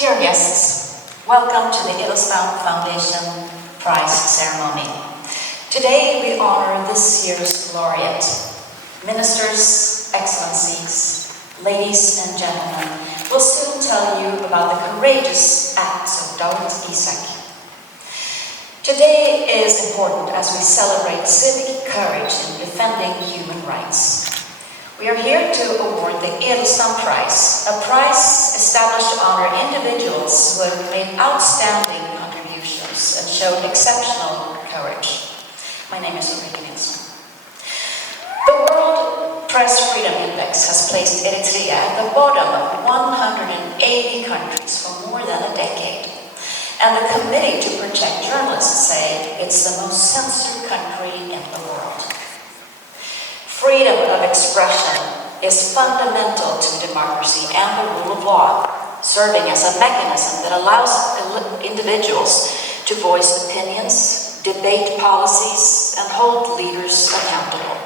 Dear guests, welcome to the Edelstam Foundation Prize Ceremony. Today we honor this year's laureate. Ministers, Excellencies, ladies and gentlemen, will soon tell you about the courageous acts of Dawit Isaak. Today is important as we celebrate civic courage in defending human rights. We are here to award the Edelstam Prize, a prize established to honor individuals who have made outstanding contributions and showed exceptional courage. My name is Edelstam. The World Press Freedom Index has placed Eritrea at the bottom of 180 countries for more than a decade. And the Committee to Protect Journalists say it's the most censored country in the world. Freedom of expression is fundamental to democracy and the rule of law, serving as a mechanism that allows individuals to voice opinions, debate policies, and hold leaders accountable.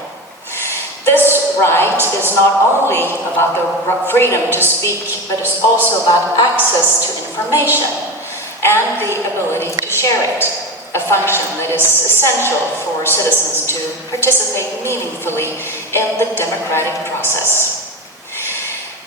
This right is not only about the freedom to speak, but is also about access to information and the ability to share it, a function that is essential for citizens to participate meaningfully in the democratic process.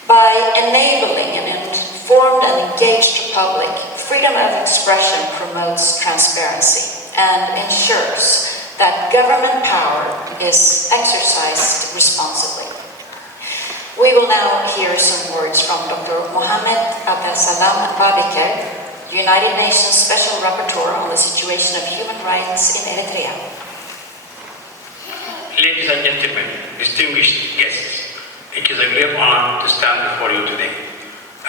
By enabling an informed and engaged public, freedom of expression promotes transparency and ensures that government power is exercised responsibly. We will now hear some words from Dr. Mohammed Abdelsalam Babike, United Nations Special Rapporteur on the situation of human rights in Eritrea. Ladies and gentlemen, distinguished guests, it is a great honor to stand before you today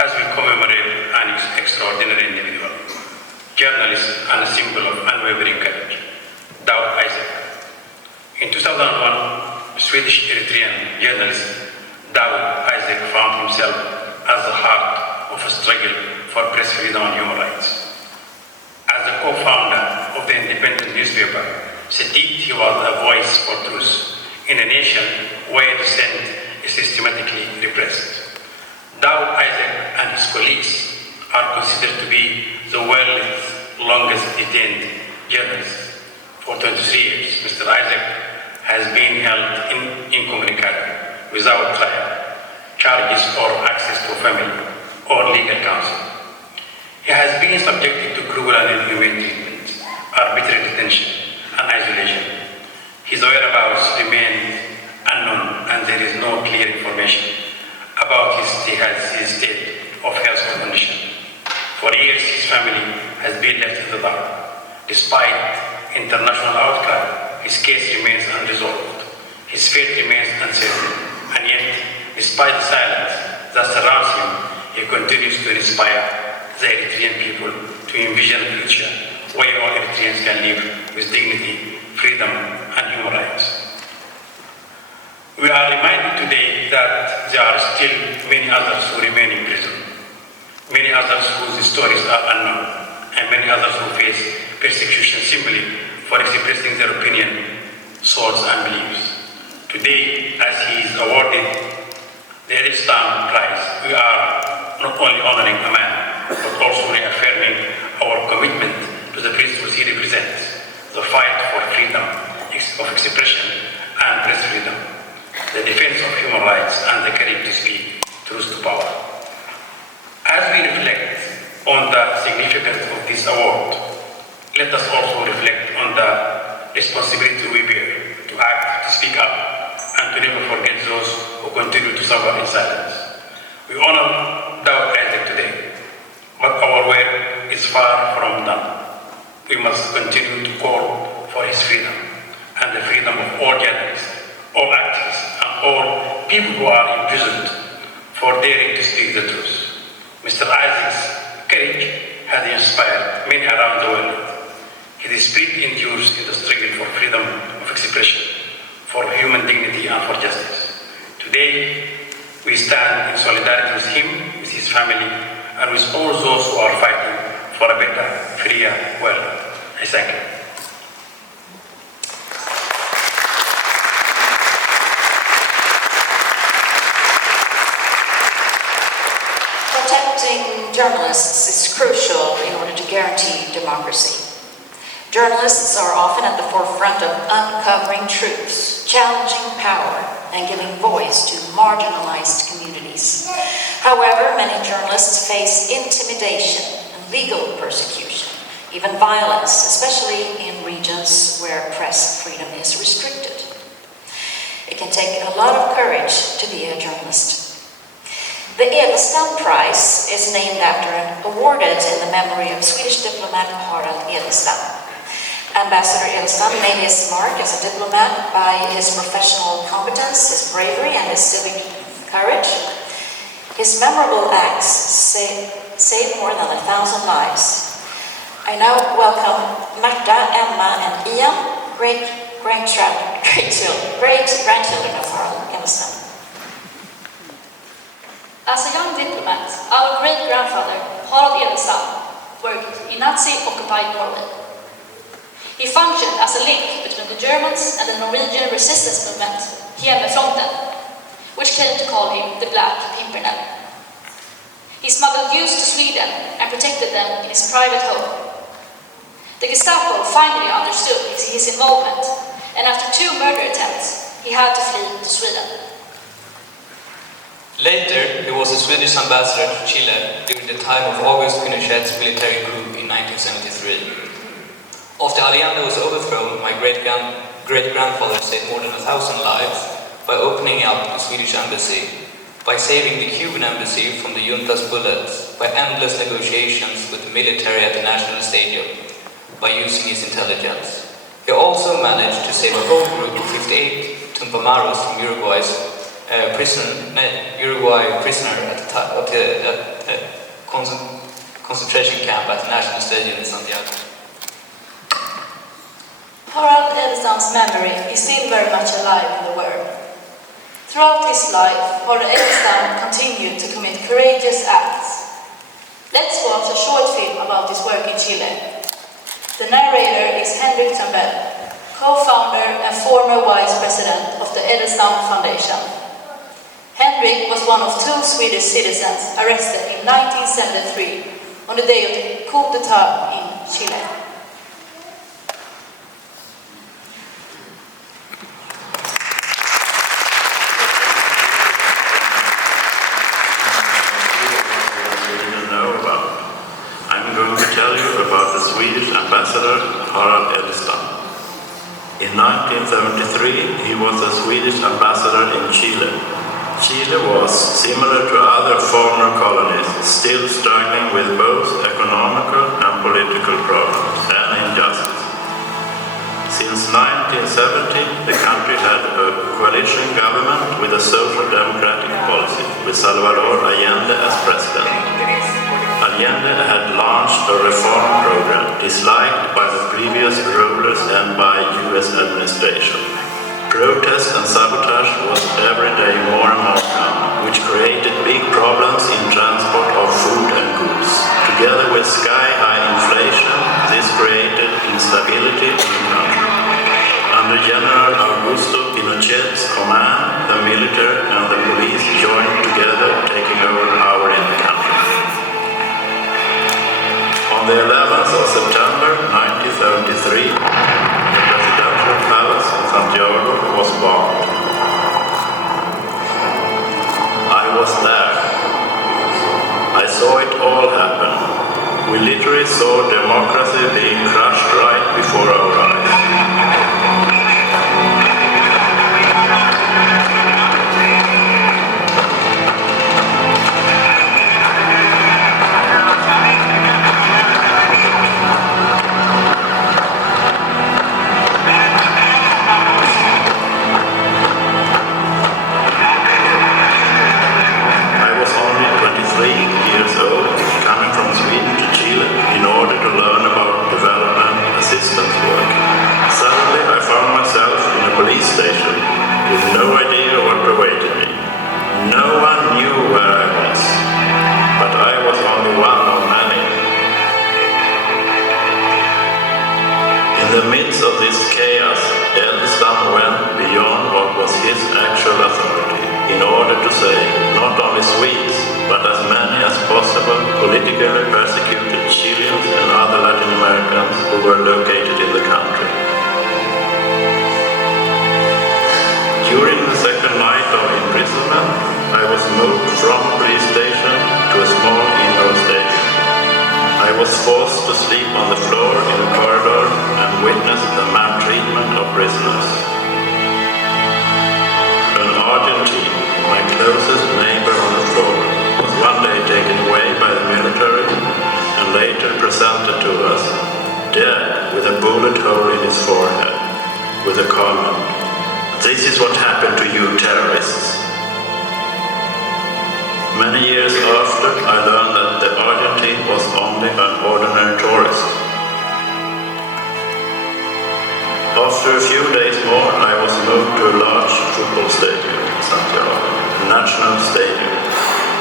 as we commemorate an extraordinary individual, journalist and a symbol of unwavering courage, Dawit Isaak. In 2001, Swedish-Eritrean journalist Dawit Isaak found himself at the heart of a struggle for press freedom and human rights. As the co-founder of the independent newspaper, Mestyat he was a voice for truth in a nation where dissent is systematically repressed. Dawit Isaak and his colleagues are considered to be the world's longest detained journalists. For 23 years, Mr. Isaak has been held incommunicado, without trial, charges or access to family or legal counsel. He has been subjected to cruel and inhumane treatment, arbitrary detention, and isolation. His whereabouts remain unknown, and there is no clear information about his state of health condition. For years, his family has been left in the dark. Despite international outcry, his case remains unresolved. His fate remains uncertain, and yet, despite the silence that surrounds him, he continues to inspire the Eritrean people to envision a future where all Eritreans can live with dignity, freedom, and human rights. We are reminded today that there are still many others who remain in prison, many others whose stories are unknown, and many others who face persecution simply for expressing their opinion, thoughts, and beliefs. Today, as he is awarded the Edelstam Prize, we are not only honoring a man, but also reaffirming our commitment to the principles he represents, the fight for freedom of expression and press freedom, the defense of human rights, and the courage to speak truth to power. As we reflect on the significance of this award, let us also reflect on the responsibility we bear to act, to speak up, and to never forget those who continue to suffer in silence. We honor Dawit Isaak today, but our work is far from done. We must continue to call for his freedom and the freedom of all journalists, all activists, and all people who are imprisoned for daring to speak the truth. Mr. Isaac's courage has inspired many around the world. His spirit endures in the struggle for freedom of expression, for human dignity, and for justice. Today, we stand in solidarity with him, with his family, and with all those who are fighting for a better, freer world. I thank you. Protecting journalists is crucial in order to guarantee democracy. Journalists are often at the forefront of uncovering truths, challenging power, and giving voice to marginalized communities. However, many journalists face intimidation and legal persecution, even violence, especially in regions where press freedom is restricted. It can take a lot of courage to be a journalist. The Edelstam Prize is named after and awarded in the memory of Swedish diplomat Harald Edelstam. Ambassador Edelstam made his mark as a diplomat by his professional competence, his bravery, and his civic courage. His memorable acts saved more than 1,000 lives. I now welcome Märta, Emma, and Ian, great-grandchildren of Harald Edelstam. As a young diplomat, our great-grandfather, Harald Edelstam, worked in Nazi-occupied Norway. He functioned as a link between the Germans and the Norwegian resistance movement, Hjemmefronten, which came to call him the Black Pimpernel. He smuggled Jews to Sweden and protected them in his private home. The Gestapo finally understood his involvement, and after 2 murder attempts, he had to flee to Sweden. Later, he was a Swedish ambassador to Chile during the time of August Pinochet's military coup in 1973. After Allende was overthrown, my great-grandfather saved more than 1,000 lives by opening up the Swedish embassy, by saving the Cuban embassy from the junta's bullets, by endless negotiations with the military at the National Stadium, by using his intelligence. He also managed to save a whole group of 58 Tumpamaros from Uruguay prisoner at the concentration camp at the National Stadium in Santiago. Harald Edelstam's memory is still very much alive in the world. Throughout his life, Harald Edelstam continued to commit courageous acts. Let's watch a short film about his work in Chile. The narrator is Henrik Tambell, co-founder and former vice president of the Edelstam Foundation. Henrik was one of 2 Swedish citizens arrested in 1973 on the day of the coup d'etat in Chile. Swedish ambassador Harald Edelstam. In 1973, he was a Swedish ambassador in Chile. Chile was, similar to other former colonies, still struggling with both economical and political problems and injustice. Since 1970, the country had a coalition government with a social democratic policy, with Salvador Allende as president. Allende had launched a reform program disliked by the previous rulers and by US administration. Protest and sabotage was every day more and more common, which created big problems in transport of food and goods. Together with sky-high inflation, this created instability in the country. Under General Augusto Pinochet's command, the military and the police joined together, taking over power in the country. On the 11th of September 1973, the presidential palace in Santiago was bombed. I was there. I saw it all happen. We literally saw democracy being crushed right before our eyes. In order to learn about development assistance work. Suddenly I found politically persecuted Chileans and other Latin Americans who were located in the country. During the second night of imprisonment, I was moved from a police station to a small indoor stadium. I was forced to sleep on the floor in a corridor and witnessed the maltreatment of prisoners. An Argentine, my closest neighbor on the floor, was one day taken away by the military and later presented to us, dead with a bullet hole in his forehead, with a comment, "This is what happened to you terrorists." Many years after, I learned that the Argentine was only an ordinary tourist. After a few days more, I was moved to a large football stadium in Santiago, a national stadium,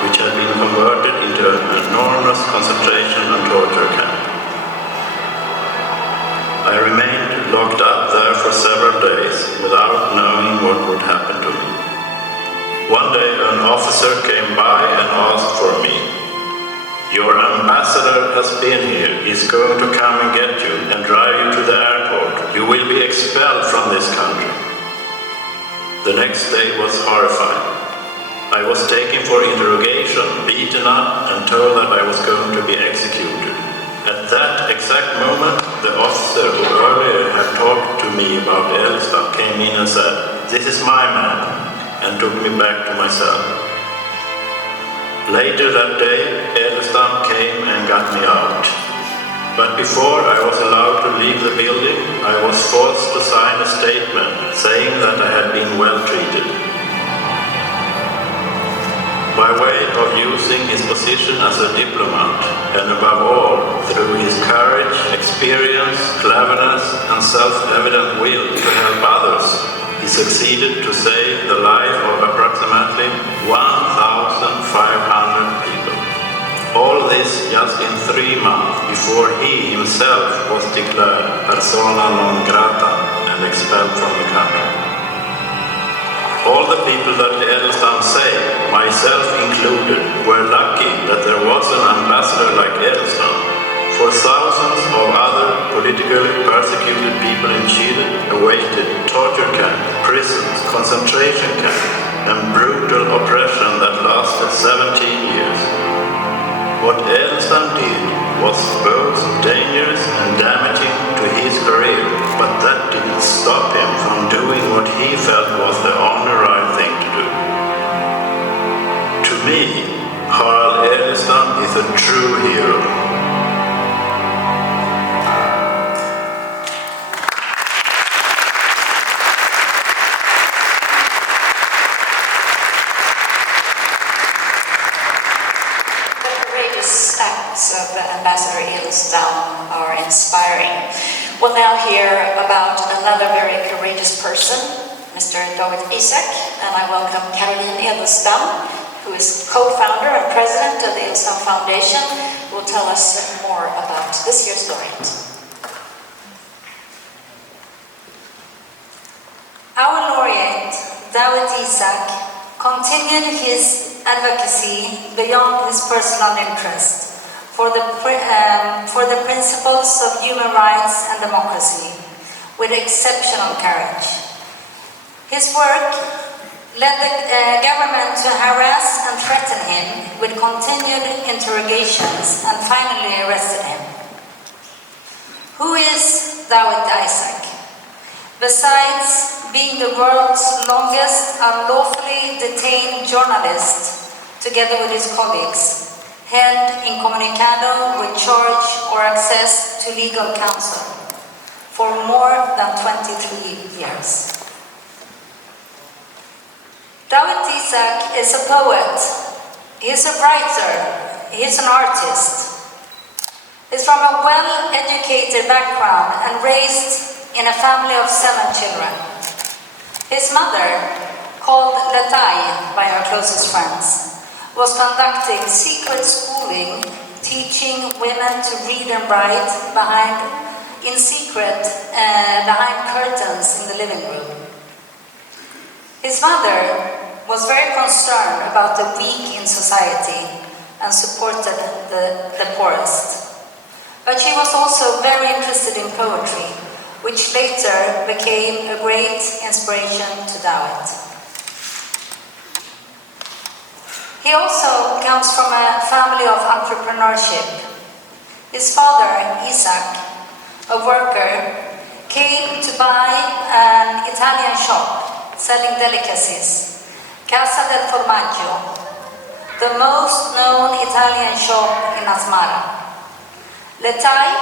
which had been converted into an enormous concentration and torture camp. I remained locked up there for several days without knowing what would happen to me. One day an officer came by and asked for me. "Your ambassador has been here. He's going to come and get you and drive you to the airport. You will be expelled from this country." The next day was horrifying. I was taken for interrogation, beaten up, and told that I was going to be executed. At that exact moment, the officer who earlier had talked to me about Edelstam came in and said, "This is my man," and took me back to my cell. Later that day, Edelstam came and got me out. But before I was allowed to leave the building, I was forced to sign a statement saying that I had been well treated. By way of using his position as a diplomat, and above all, through his courage, experience, cleverness, and self-evident will to help others, he succeeded to save the life of approximately 1,500 people. All this just in 3 months before he himself was declared persona non grata and expelled from the country. All the people that Edelstam saved, myself included, were lucky that there was an ambassador like Edelstam. For thousands of other politically persecuted people in Chile awaited torture camps, prisons, concentration camps, and brutal oppression that lasted 17 years. What Edelstam did was both dangerous and damaging to his career, but that didn't stop him from doing what he felt was the only right thing to do. To me, Harald Edelstam is a true hero. Of Ambassador Edelstam are inspiring. We'll now hear about another very courageous person, Mr. Dawit Isaak, and I welcome Caroline Edelstam, who is co-founder and president of the Edelstam Foundation, who will tell us more about this year's laureate. Our laureate, Dawit Isaak, continued his advocacy beyond his personal interest for the principles of human rights and democracy, with exceptional courage. His work led the government to harass and threaten him with continued interrogations and finally arrested him. Who is Dawit Isaak? Besides being the world's longest unlawfully detained journalist, together with his colleagues, held incommunicado with charge or access to legal counsel for more than 23 years. Dawit Isaak is a poet, he is a writer, he is an artist. He's from a well-educated background and raised in a family of 7 children. His mother, called Letai by her closest friends, was conducting secret schooling, teaching women to read and write in secret behind curtains in the living room. His mother was very concerned about the weak in society, and supported the poorest. But she was also very interested in poetry, which later became a great inspiration to Dawit. He also comes from a family of entrepreneurship. His father, Isaac, a worker, came to buy an Italian shop selling delicacies, Casa del Formaggio, the most known Italian shop in Asmara. Letai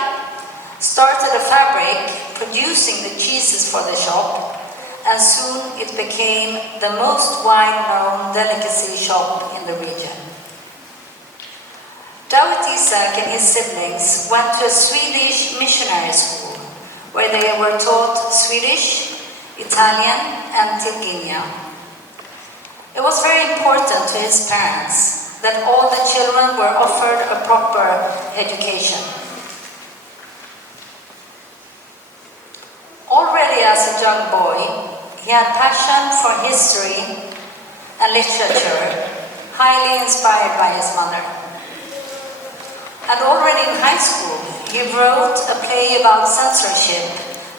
started a fabric producing the cheeses for the shop, and soon it became the most wide-known delicacy shop in the region. Dawit Isaak and his siblings went to a Swedish missionary school where they were taught Swedish, Italian, and Tigrinya. It was very important to his parents that all the children were offered a proper education. Already as a young boy, he had passion for history and literature, highly inspired by his mother. And already in high school, he wrote a play about censorship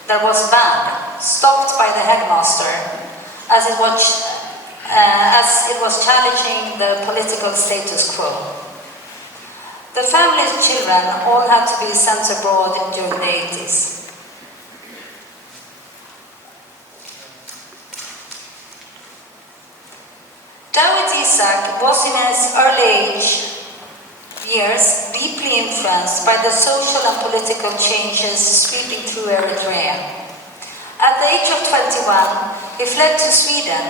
that was banned, stopped by the headmaster, as it was challenging the political status quo. The family's children all had to be sent abroad during the 80s. Dawit Isaak was in his early years deeply influenced by the social and political changes sweeping through Eritrea. At the age of 21, he fled to Sweden,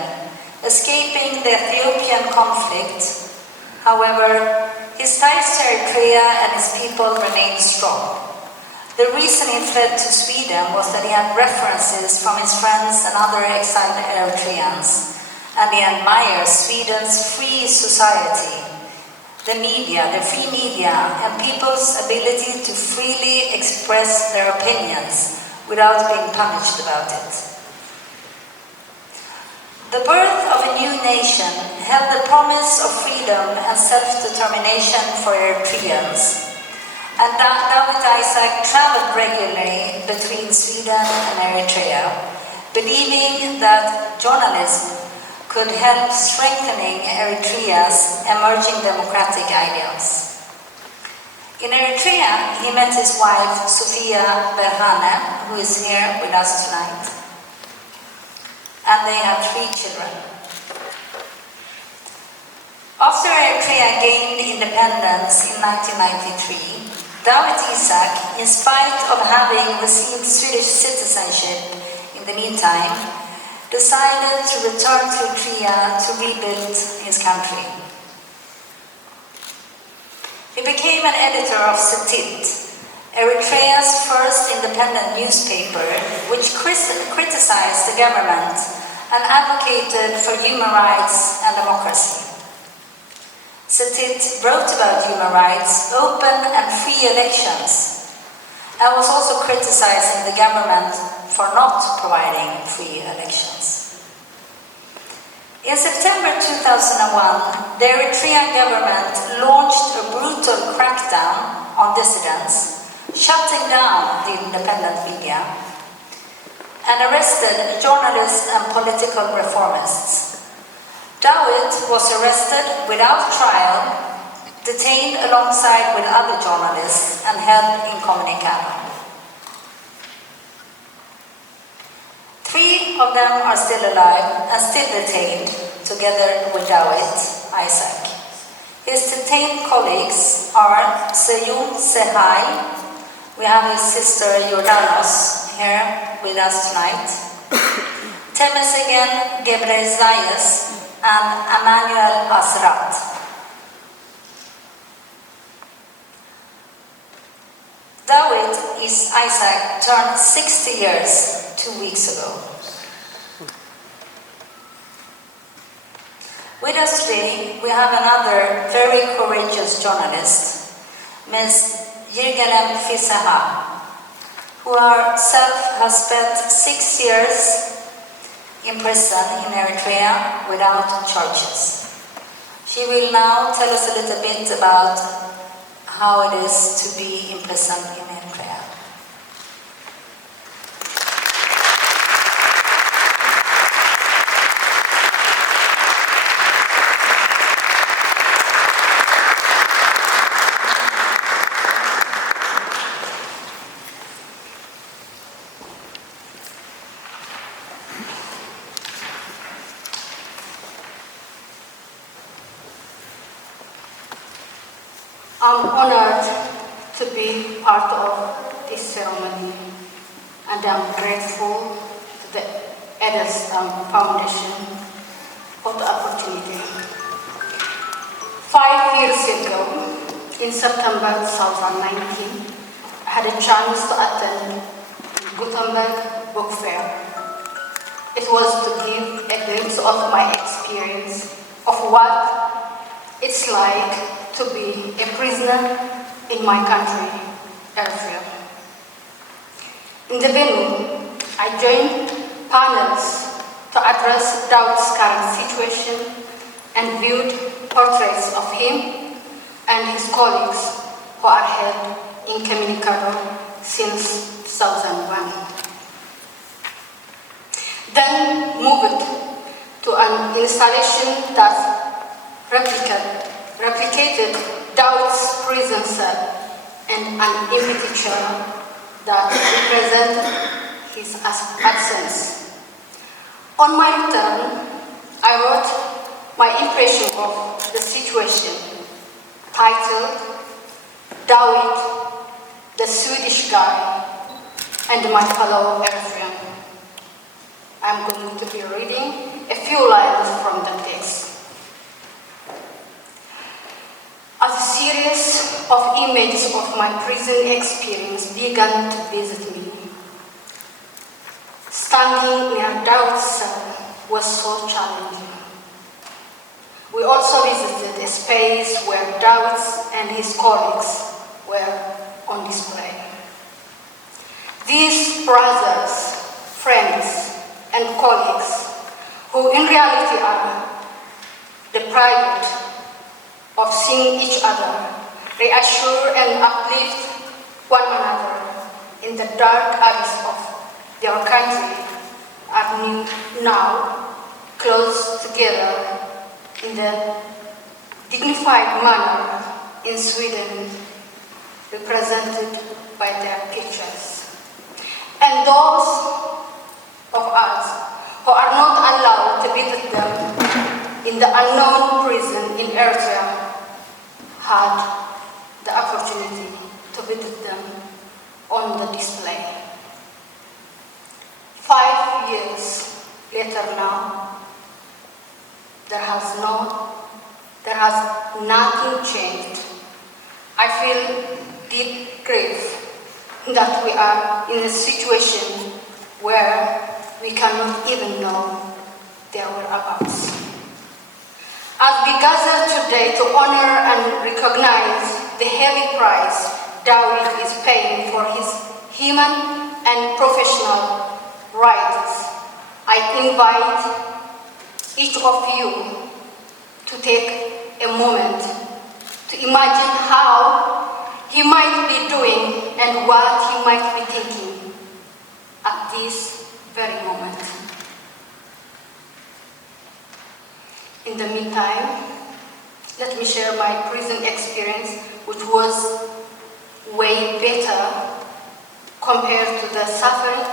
escaping the Ethiopian conflict. However, his ties to Eritrea and his people remained strong. The reason he fled to Sweden was that he had references from his friends and other exiled Eritreans, and he admired Sweden's free society, the media, the free media, and people's ability to freely express their opinions without being punished about it. The birth of a new nation held the promise of freedom and self-determination for Eritreans, and Dawit Isaak traveled regularly between Sweden and Eritrea, believing that journalism could help strengthening Eritrea's emerging democratic ideals. In Eritrea, he met his wife, Sofia Berhane, who is here with us tonight. And they have 3 children. After Eritrea gained independence in 1993, Dawit Isaak, in spite of having received Swedish citizenship in the meantime, decided to return to Eritrea to rebuild his country. He became an editor of Setit, Eritrea's first independent newspaper, which criticized the government and advocated for human rights and democracy. Setit wrote about human rights, open and free elections, and was also criticizing the government for not providing free elections. In September 2001, the Eritrean government launched a brutal crackdown on dissidents, shutting down the independent media, and arrested journalists and political reformists. Dawit was arrested without trial, detained alongside with other journalists, and held incommunicado. 3 of them are still alive and still detained, together with Dawit Isaak. His detained colleagues are Seyun Sehai, we have his sister Jordanos here with us tonight, Temesgen Gebrezayas, and Emmanuel Asrat. Dawit Isaak turned 60 years 2 weeks ago. With us today, we have another very courageous journalist, Ms. Yirgalem Fisaha, who herself has spent 6 years in prison in Eritrea without charges. She will now tell us a little bit about how it is to be in prison in Eritrea. I'm honored to be part of this ceremony, and I'm grateful to the Edelstam Foundation for the opportunity. 5 years ago, in September 2019, I had a chance to attend the Gothenburg Book Fair. It was to give a glimpse of my experience of what it's like to be a prisoner in my country, Eritrea. In the venue, I joined panels to address Dawit's current situation and viewed portraits of him and his colleagues who are held incommunicado since 2001. Then moved to an installation that replicated Dawit's prison cell and an empty chair that represented his absence. On my return, I wrote my impression of the situation, titled Dawit, the Swedish guy, and my fellow Eritrean. I'm going to be reading a few lines from the text. As a series of images of my prison experience began to visit me, standing near Dawit's cell was so challenging. We also visited a space where Dawit and his colleagues were on display. These brothers, friends, and colleagues, who in reality are deprived of seeing each other, reassure and uplift one another in the dark abyss of their country, are now close together in the dignified manner in Sweden, represented by their pictures. And those of us who are not allowed to visit them in the unknown prison in Eritrea had the opportunity to visit them on the display. 5 years later now, there has nothing changed. I feel deep grief that we are in a situation where we cannot even know their whereabouts. As we gather today to honor and recognize the heavy price Dawit is paying for his human and professional rights, I invite each of you to take a moment to imagine how he might be doing and what he might be thinking at this very moment. In the meantime, let me share my prison experience, which was way better compared to the suffering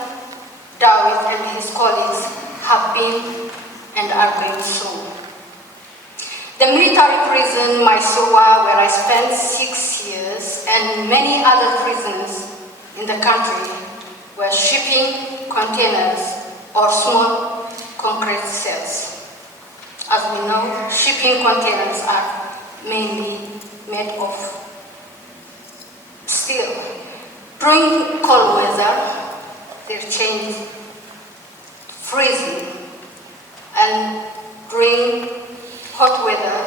Dawit and his colleagues have been and are going through. The military prison, Mysore, where I spent 6 years, and many other prisons in the country were shipping containers or small concrete cells. As we know, shipping containers are mainly made of steel. During cold weather, they change freezing, and during hot weather,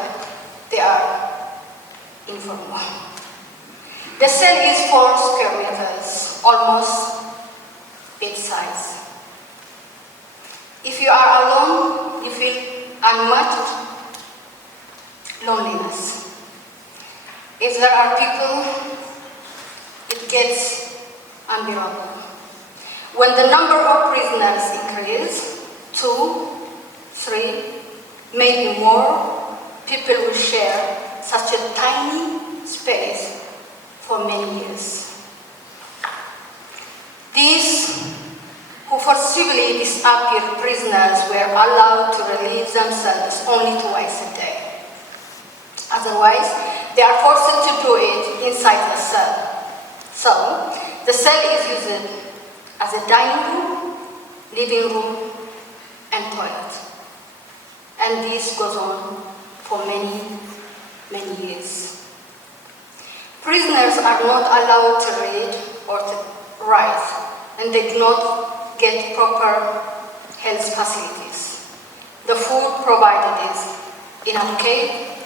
they are informal. The cell is 4 square meters, almost bed size. If you are alone, you feel unmatched loneliness. If there are people, it gets unbearable. When the number of prisoners increase, 2, 3, maybe more, people will share such a tiny space for many years. These who forcibly disappeared prisoners were allowed to release themselves only twice a day. Otherwise, they are forced to do it inside the cell. So, the cell is used as a dining room, living room, and toilet. And this goes on for many, many years. Prisoners are not allowed to read or to write, and they do not get proper health facilities. The food provided is inappropriate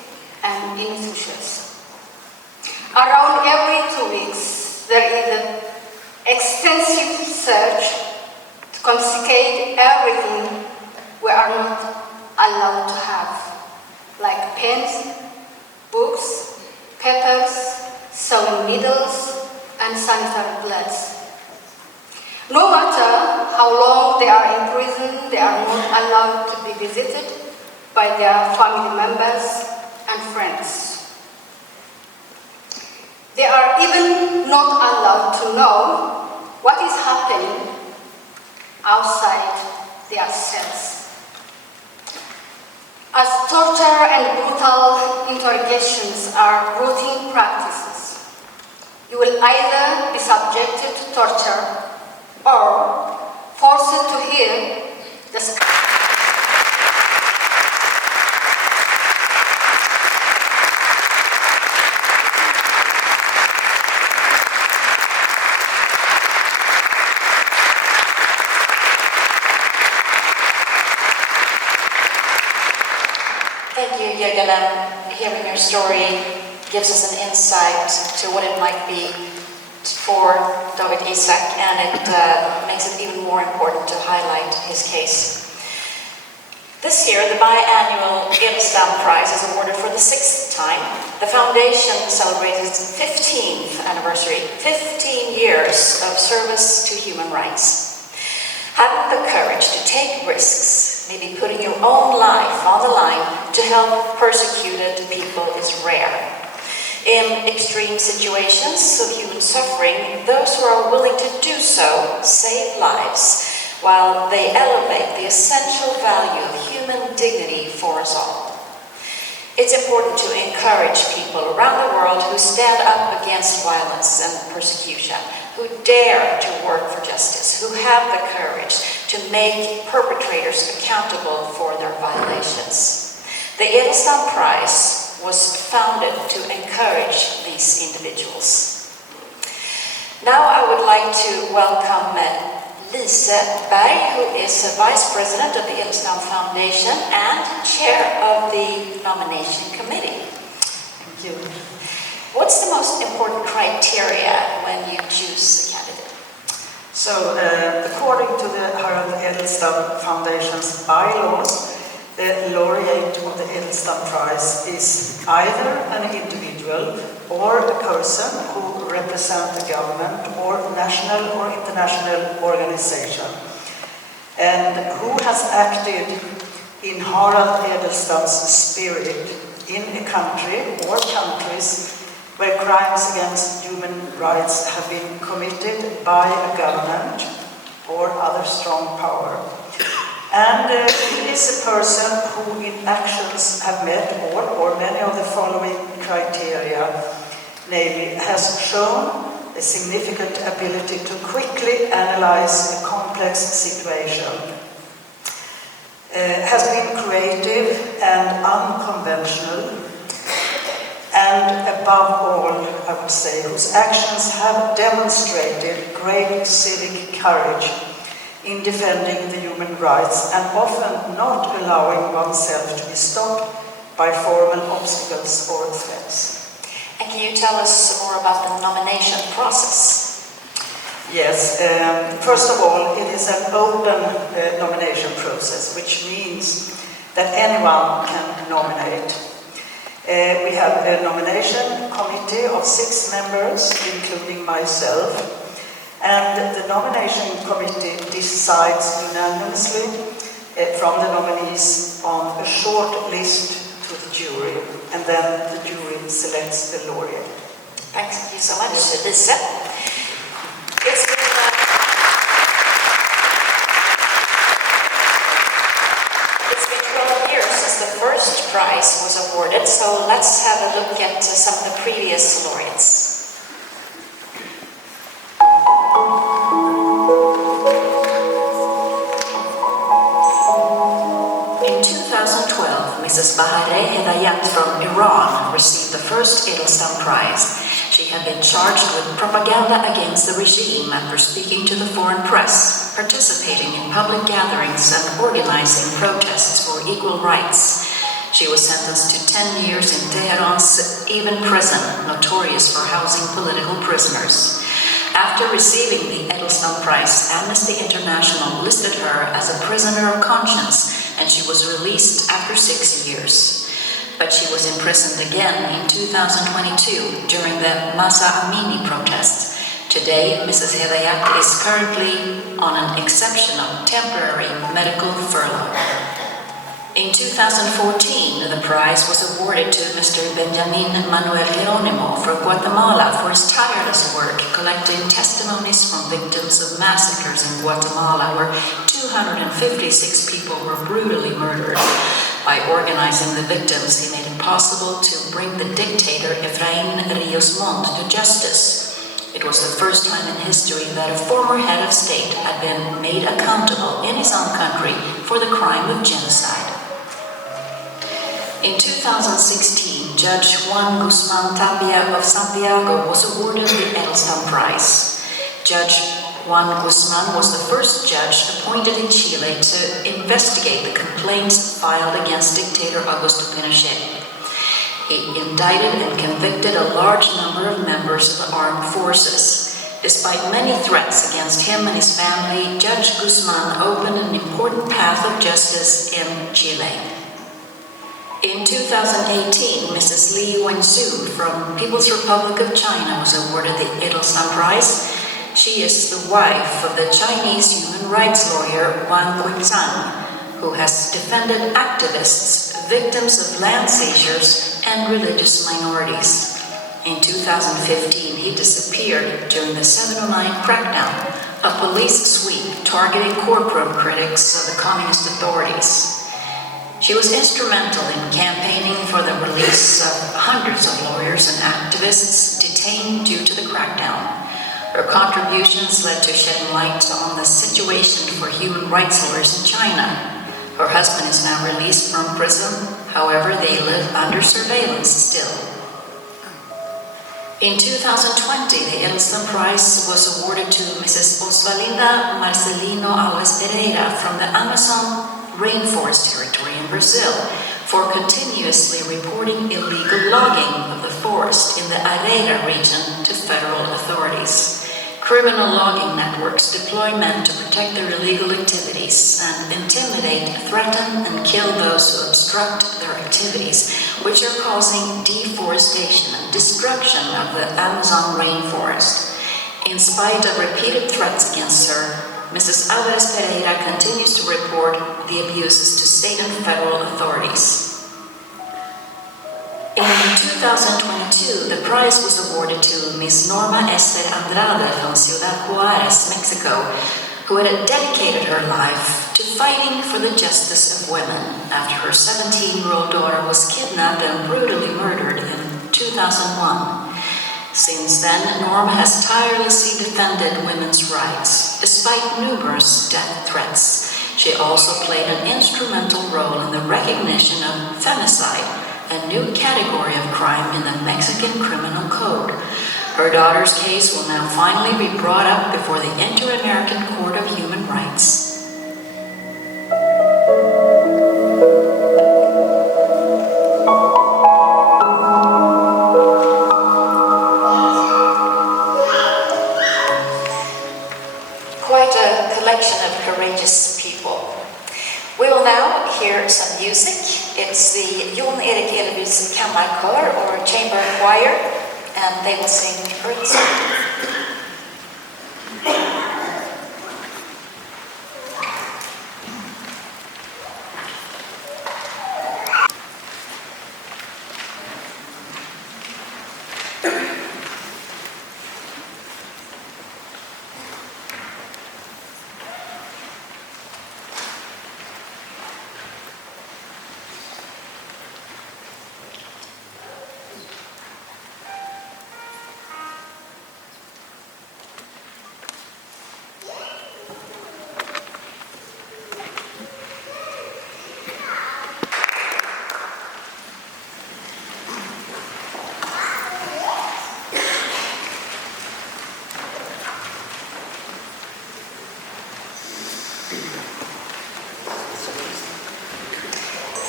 and innutritious. Around every 2 weeks, there is an extensive search to confiscate everything we are not allowed to have, like pens, books, papers, sewing needles, and sanitary pads. No matter how long they are in prison, they are not allowed to be visited by their family members and friends. They are even not allowed to know what is happening outside their cells. As torture and brutal interrogations are routine practices, you will either be subjected to torture or forced to hear the Thank you, Yegalam. Hearing your story gives us an insight to what it might be for Dawit Isaak, and it makes it even more important to highlight his case. This year, the biannual Edelstam Prize is awarded for the 6th time. The foundation celebrates its 15th anniversary, 15 years of service to human rights. Having the courage to take risks, maybe putting your own life on the line to help persecuted people is rare. In extreme situations of human suffering, those who are willing to do so save lives, while they elevate the essential value of human dignity for us all. It's important to encourage people around the world who stand up against violence and persecution, who dare to work for justice, who have the courage to make perpetrators accountable for their violations. The Edelstam Prize was founded to encourage these individuals. Now I would like to welcome Lise Berg, who is Vice President of the Edelstam Foundation and Chair of the Nomination Committee. Thank you. What's the most important criteria when you choose a candidate? So, according to the Harald Edelstam Foundation's bylaws, the laureate of the Edelstam Prize is either an individual or a person who represents the government or national or international organization, and who has acted in Harald Edelstam's spirit in a country or countries where crimes against human rights have been committed by a government or other strong power. And it is a person who in actions have met all or many of the following criteria, namely has shown a significant ability to quickly analyze a complex situation, has been creative and unconventional, and above all, I would say, whose actions have demonstrated great civic courage in defending the human rights and often not allowing oneself to be stopped by formal obstacles or threats. And can you tell us more about the nomination process? Yes, first of all, it is an open nomination process, which means that anyone can nominate. We have a nomination committee of 6 members, including myself, and the nomination committee decides unanimously from the nominees on a short list to the jury, and then the jury selects the laureate. Thank you so much, Lisa. It's been 12 years since the first prize was awarded, so let's have a look at some of the previous laureates. In 2012, Mrs. Bahareh Hedayat from Iran received the first Edelstam Prize. She had been charged with propaganda against the regime after speaking to the foreign press, participating in public gatherings, and organizing protests for equal rights. She was sentenced to 10 years in Tehran's Evin prison, notorious for housing political prisoners. After receiving the Edelstam Prize, Amnesty International listed her as a prisoner of conscience, and she was released after 6 years. But she was imprisoned again in 2022 during the Masa Amini protests. Today, Mrs. Hedayat is currently on an exceptional temporary medical furlough. In 2014, the prize was awarded to Mr. Benjamin Manuel Geronimo from Guatemala for his tireless work collecting testimonies from victims of massacres in Guatemala, where 256 people were brutally murdered. By organizing the victims, he made it possible to bring the dictator Efraín Ríos Montt to justice. It was the first time in history that a former head of state had been made accountable in his own country for the crime of genocide. In 2016, Judge Juan Guzman Tapia of Santiago was awarded the Edelstam Prize. Judge Juan Guzman was the first judge appointed in Chile to investigate the complaints filed against dictator Augusto Pinochet. He indicted and convicted a large number of members of the armed forces. Despite many threats against him and his family, Judge Guzman opened an important path of justice in Chile. In 2018, Mrs. Li Wenzu from People's Republic of China was awarded the Edelstam Prize. She is the wife of the Chinese human rights lawyer Wang Guizhang, who has defended activists, victims of land seizures, and religious minorities. In 2015, he disappeared during the 709 crackdown, a police sweep targeting courtroom critics of the communist authorities. She was instrumental in campaigning for the release of hundreds of lawyers and activists detained due to the crackdown. Her contributions led to shedding light on the situation for human rights lawyers in China. Her husband is now released from prison, however, they live under surveillance still. In 2020, the Edelstam Prize was awarded to Mrs. Osvalda Marcelino Alves Pereira from the Amazon rainforest territory in Brazil for continuously reporting illegal logging of the forest in the Areira region to federal authorities. Criminal logging networks deploy men to protect their illegal activities and intimidate, threaten, and kill those who obstruct their activities, which are causing deforestation and destruction of the Amazon rainforest. In spite of repeated threats against her, Mrs. Alves Pereira continues to report the abuses to state and federal authorities. In 2022, the prize was awarded to Ms. Norma Esther Andrade from Ciudad Juarez, Mexico, who had dedicated her life to fighting for the justice of women after her 17-year-old daughter was kidnapped and brutally murdered in 2001. Since then, Norma has tirelessly defended women's rights, despite numerous death threats. She also played an instrumental role in the recognition of femicide, a new category of crime in the Mexican Criminal Code. Her daughter's case will now finally be brought up before the Inter-American Court of Human Rights. Quite a collection of courageous people. We will now hear some music. It's the Jon Erik Elevys Kammarkör or Chamber Choir, and they will sing Earth.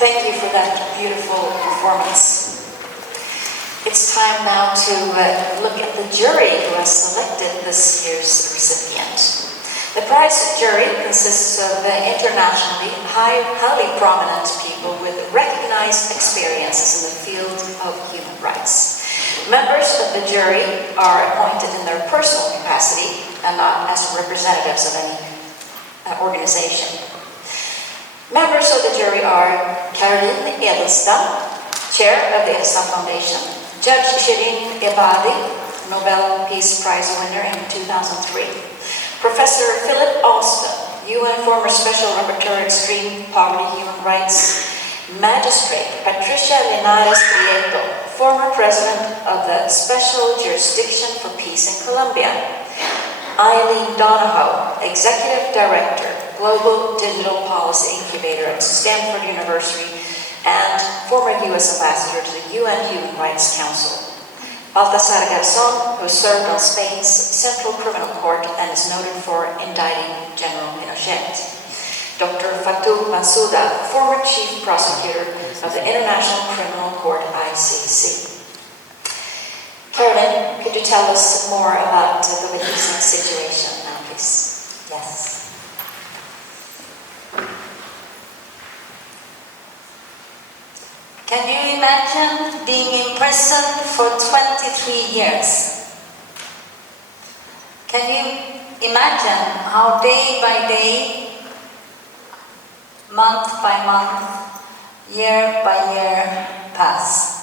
Thank you for that beautiful performance. It's time now to look at the jury who has selected this year's recipient. The prize jury consists of internationally highly prominent people with recognized experiences in the field of human rights. Members of the jury are appointed in their personal capacity and not as representatives of any organization. Members of the jury are Edelstam, Chair of the Edelstam Foundation, Judge Shirin Ebadi, Nobel Peace Prize winner in 2003, Professor Philip Alston, UN former Special Rapporteur Extreme Poverty Human Rights, Magistrate Patricia Linares Prieto, former President of the Special Jurisdiction for Peace in Colombia, Eileen Donahoe, Executive Director, Global Digital Policy Incubator at Stanford University, and former U.S. Ambassador to the UN Human Rights Council. Baltasar Garzón, who served on Spain's Central Criminal Court and is noted for indicting General Pinochet. Dr. Fatou Bensouda, former Chief Prosecutor of the International Criminal Court, ICC. Caroline, could you tell us more about the Dawit Isaak situation now, please? Yes. Can you imagine being in prison for 23 years? Can you imagine how day by day, month by month, year by year pass?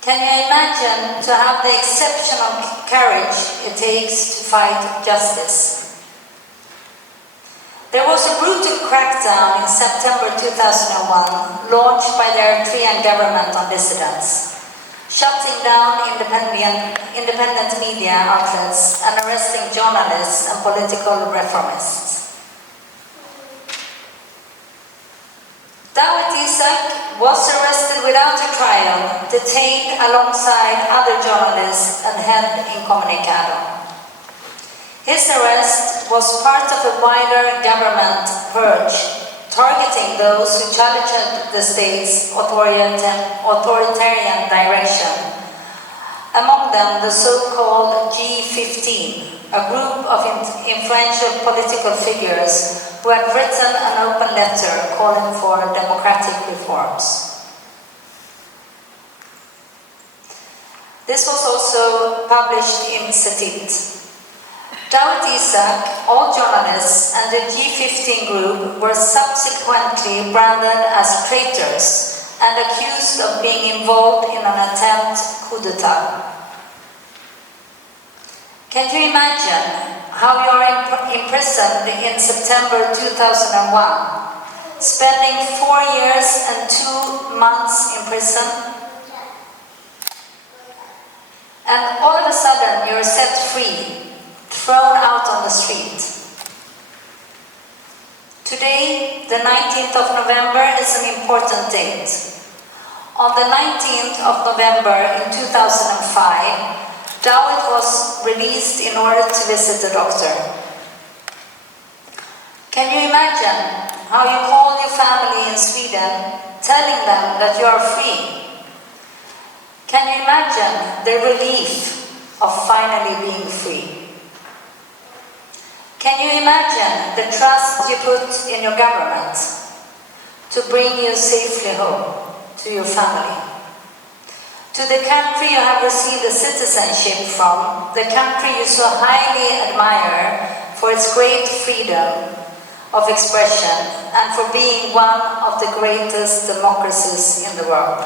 Can you imagine to have the exceptional courage it takes to fight justice? There was a brutal crackdown in September 2001, launched by the Eritrean government on dissidents, shutting down independent media outlets and arresting journalists and political reformists. Dawit Isaak was arrested without a trial, detained alongside other journalists and held incommunicado. His arrest was part of a wider government purge, targeting those who challenged the state's authoritarian direction. Among them, the so-called G15, a group of influential political figures who had written an open letter calling for democratic reforms. This was also published in Setit. Dawit Isaak, all journalists, and the G15 group were subsequently branded as traitors and accused of being involved in an attempt coup d'etat. Can you imagine how you are imprisoned in September 2001, spending 4 years and 2 months in prison? And all of a sudden you're set free, thrown out on the street. Today, the 19th of November, is an important date. On the 19th of November in 2005, Dawit was released in order to visit a doctor. Can you imagine how you call your family in Sweden, telling them that you are free? Can you imagine the relief of finally being free? Can you imagine the trust you put in your government? to bring you safely home to your family. To the country you have received a citizenship from, the country you so highly admire for its great freedom of expression and for being one of the greatest democracies in the world.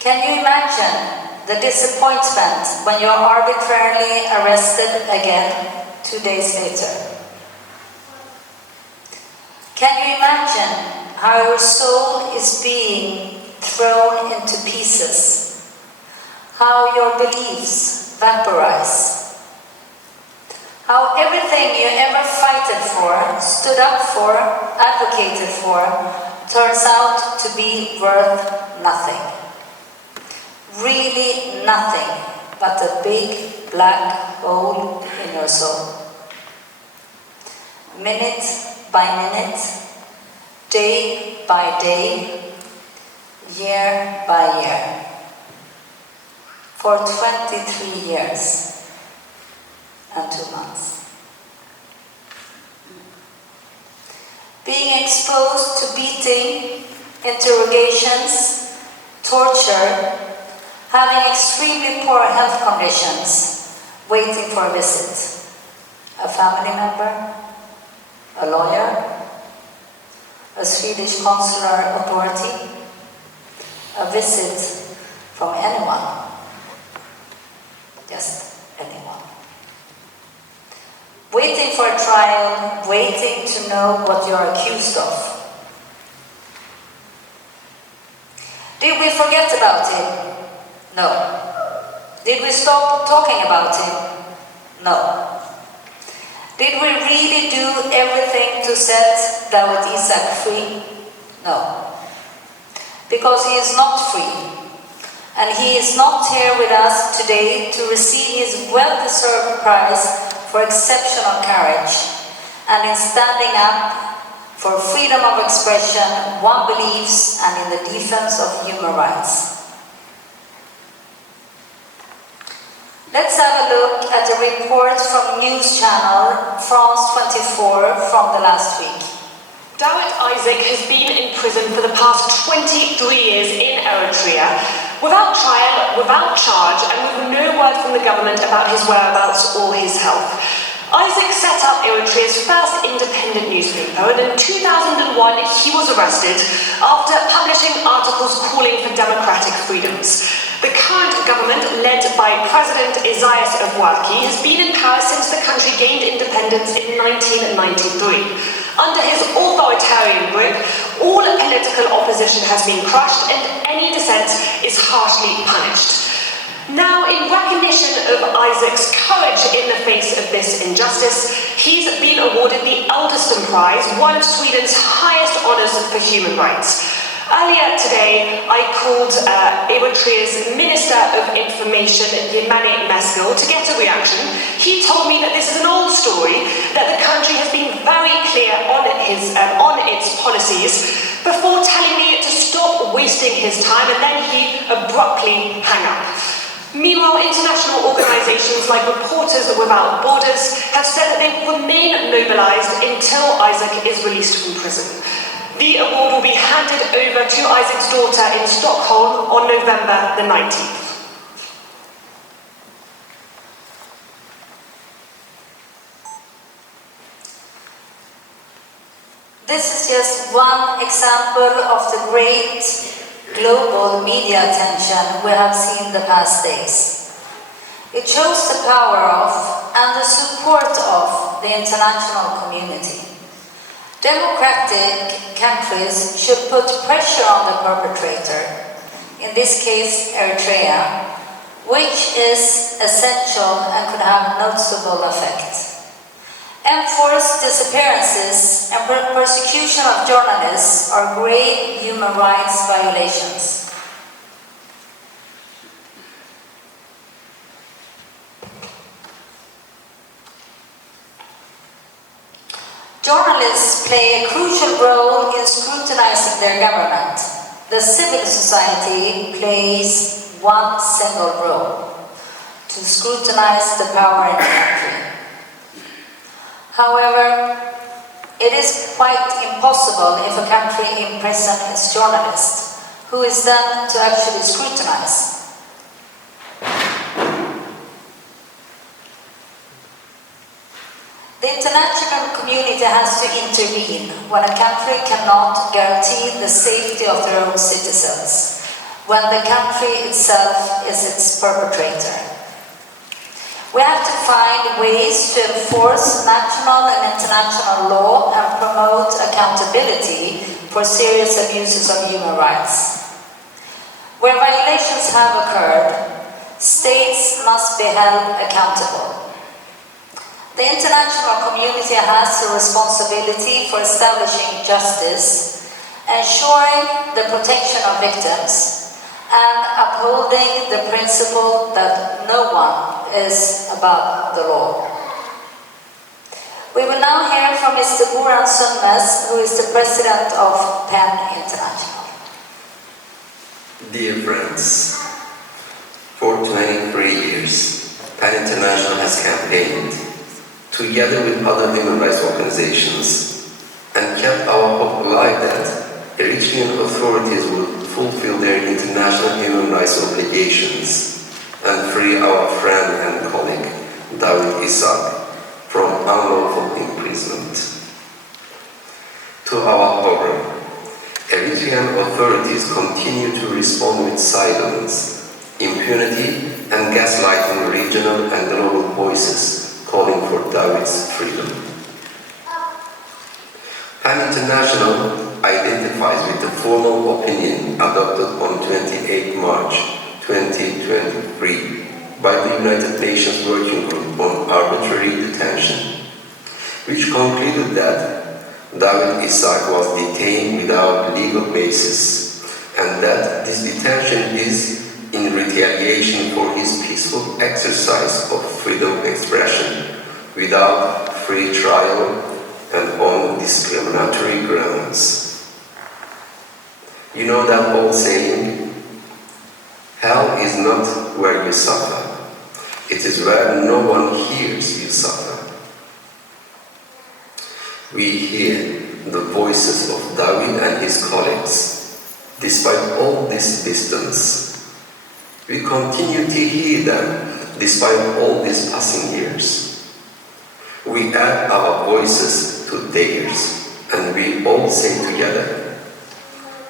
Can you imagine the disappointment when you are arbitrarily arrested again 2 days later? Can you imagine how your soul is being thrown into pieces? How your beliefs vaporize? How everything you ever fighted for, stood up for, advocated for, turns out to be worth nothing. Really nothing but a big black hole in your soul. Minute by minute, day by day, year by year, for 23 years and 2 months. Being exposed to beating, interrogations, torture, having extremely poor health conditions, waiting for a visit. A family member, a lawyer, a Swedish consular authority, a visit from anyone, just anyone. Waiting for a trial, waiting to know what you're accused of. Did we forget about him? No. Did we stop talking about him? No. Did we really do everything to set Dawit Isaak free? No. Because he is not free. And he is not here with us today to receive his well-deserved prize for exceptional courage and in standing up for freedom of expression, one believes, and in the defense of human rights. Let's have a look at a report from news channel France 24 from the last week. Dawit Isaak has been in prison for the past 23 years in Eritrea, without trial, without charge, and with no word from the government about his whereabouts or his health. Isaak set up Eritrea's first independent newspaper, and in 2001 he was arrested after publishing articles calling for democratic freedoms. The current government, led by President Edelstam, has been in power since the country gained independence in 1993. Under his authoritarian grip, all political opposition has been crushed and any dissent is harshly punished. Now, in recognition of Isaac's courage in the face of this injustice, he's been awarded the Edelstam Prize, one of Sweden's highest honours for human rights. Earlier today, I called Eritrea's Minister of Information, Mestyat Betna, to get a reaction. He told me that this is an old story, that the country has been very clear on its policies before telling me to stop wasting his time, and then he abruptly hung up. Meanwhile, international organisations like Reporters Without Borders have said that they remain mobilised until Isaak is released from prison. The award will be handed over to Isaac's daughter in Stockholm on November the 19th. This is just one example of the great global media attention we have seen the past days. It shows the power of and the support of the international community. Democratic countries should put pressure on the perpetrator, in this case Eritrea, which is essential and could have noticeable effect. Enforced disappearances and persecution of journalists are grave human rights violations. Journalists play a crucial role in scrutinizing their government. The civil society plays one single role: to scrutinize the power in the country. However, It is quite impossible if a country imprisons its journalist, who is then to actually scrutinize. The international community has to intervene when a country cannot guarantee the safety of their own citizens, when the country itself is its perpetrator. We have to find ways to enforce national and international law and promote accountability for serious abuses of human rights. Where violations have occurred, states must be held accountable. The international community has a responsibility for establishing justice, ensuring the protection of victims, and upholding the principle that no one is above the law. We will now hear from Mr. Goran Sundmes, who is the president of PEN International. Dear friends, for 23 years, PEN International has campaigned, together with other human rights organizations, and kept our hope alive that Eritrean authorities would fulfill their international human rights obligations and free our friend and colleague, Dawit Isaak, from unlawful imprisonment. To our horror, Eritrean authorities continue to respond with silence, impunity, and gaslighting regional and global voices calling for Dawit's freedom. PEN International identifies with the formal opinion adopted on 28 March 2023 by the United Nations Working Group on Arbitrary Detention, which concluded that Dawit Isaak was detained without legal basis and that this detention is in retaliation for his peaceful exercise of freedom of expression without free trial and on discriminatory grounds. You know that old saying, hell is not where you suffer, it is where no one hears you suffer. We hear the voices of Dawit and his colleagues, despite all this distance. We continue to hear them despite all these passing years. We add our voices to theirs, and we all say together,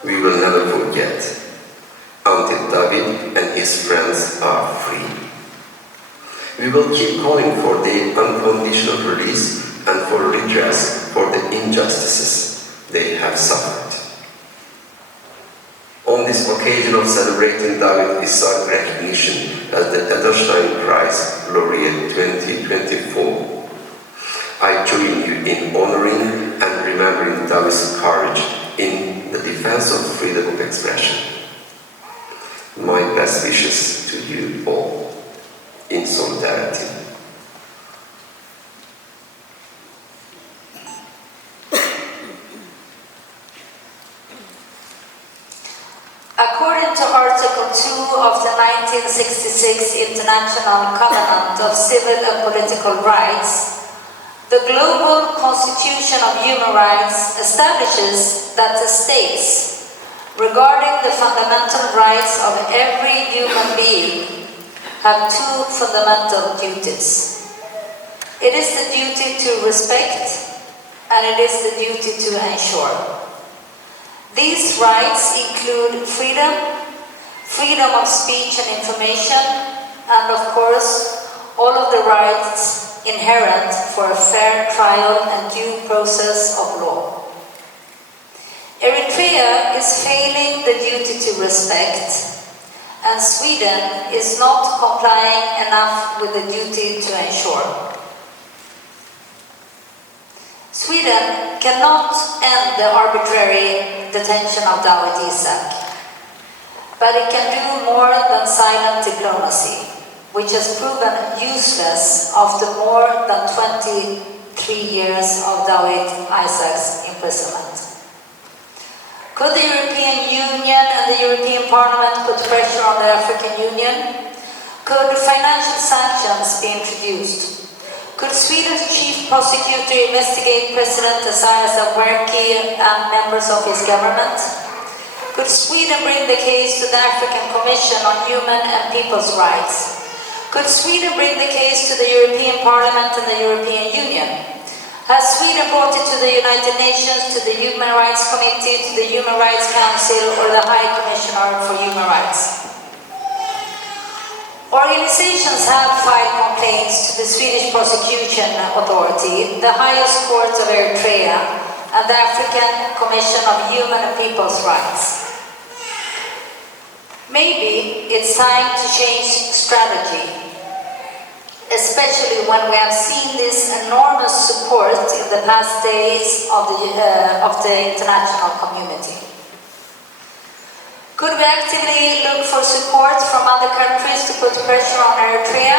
we will never forget until Dawit and his friends are free. We will keep calling for their unconditional release and for redress for the injustices they have suffered. On this occasion of celebrating Dawit Isaak recognition as the Edelstam Prize Laureate 2024, I join you in honoring and remembering Dawit's courage in the defense of freedom of expression. My best wishes to you all in solidarity. According to Article 2 of the 1966 International Covenant of Civil and Political Rights, the Global Constitution of Human Rights establishes that the states, regarding the fundamental rights of every human being, have two fundamental duties. It is the duty to respect, and it is the duty to ensure. These rights include freedom, freedom of speech and information, and of course, all of the rights inherent for a fair trial and due process of law. Eritrea is failing the duty to respect, and Sweden is not complying enough with the duty to ensure. Sweden cannot end the arbitrary detention of Dawit Isaak, but it can do more than silent diplomacy, which has proven useless after more than 23 years of Dawit Isaak's imprisonment. Could the European Union and the European Parliament put pressure on the African Union? Could financial sanctions be introduced? Could Sweden's chief prosecutor investigate President Isaias Afwerki and members of his government? Could Sweden bring the case to the African Commission on Human and People's Rights? Could Sweden bring the case to the European Parliament and the European Union? Has Sweden brought it to the United Nations, to the Human Rights Committee, to the Human Rights Council, or the High Commissioner for Human Rights? Organizations have filed complaints to the Swedish Prosecution Authority, the highest court of Eritrea, and the African Commission of Human and People's Rights. Maybe it's time to change strategy, especially when we have seen this enormous support in the past days of the international community. Could we actively look for support from other countries to put pressure on Eritrea?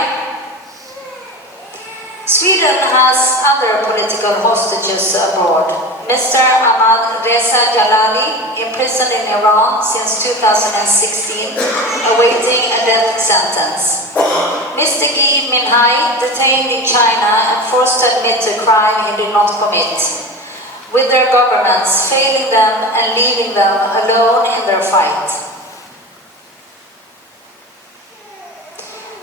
Sweden has other political hostages abroad. Mr. Ahmad Reza Jalali, imprisoned in Iran since 2016, awaiting a death sentence. Mr. Gui Minhai, detained in China and forced to admit a crime he did not commit, with their governments failing them and leaving them alone in their fight.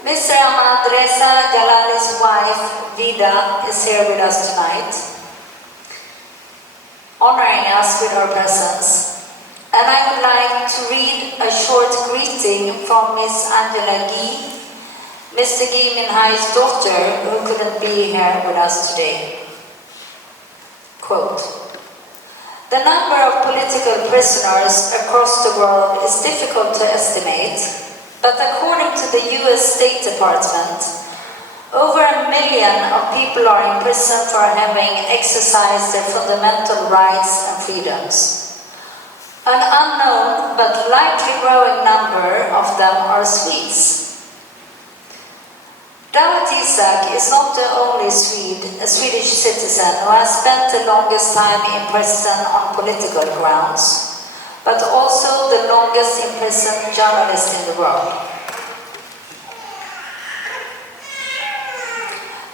Mr. Ahmad Reza Jalali's wife, Vida, is here with us tonight, honoring us with her presence. And I would like to read a short greeting from Ms. Angela Guy, Mr. Gui Minhai's daughter, who couldn't be here with us today. Quote, "The number of political prisoners across the world is difficult to estimate, but according to the US State Department, over 1 million of people are in prison for having exercised their fundamental rights and freedoms. An unknown but likely growing number of them are Swedes. Dawit Isaak is not the only Swedish citizen who has spent the longest time in prison on political grounds, but also the longest imprisoned journalist in the world.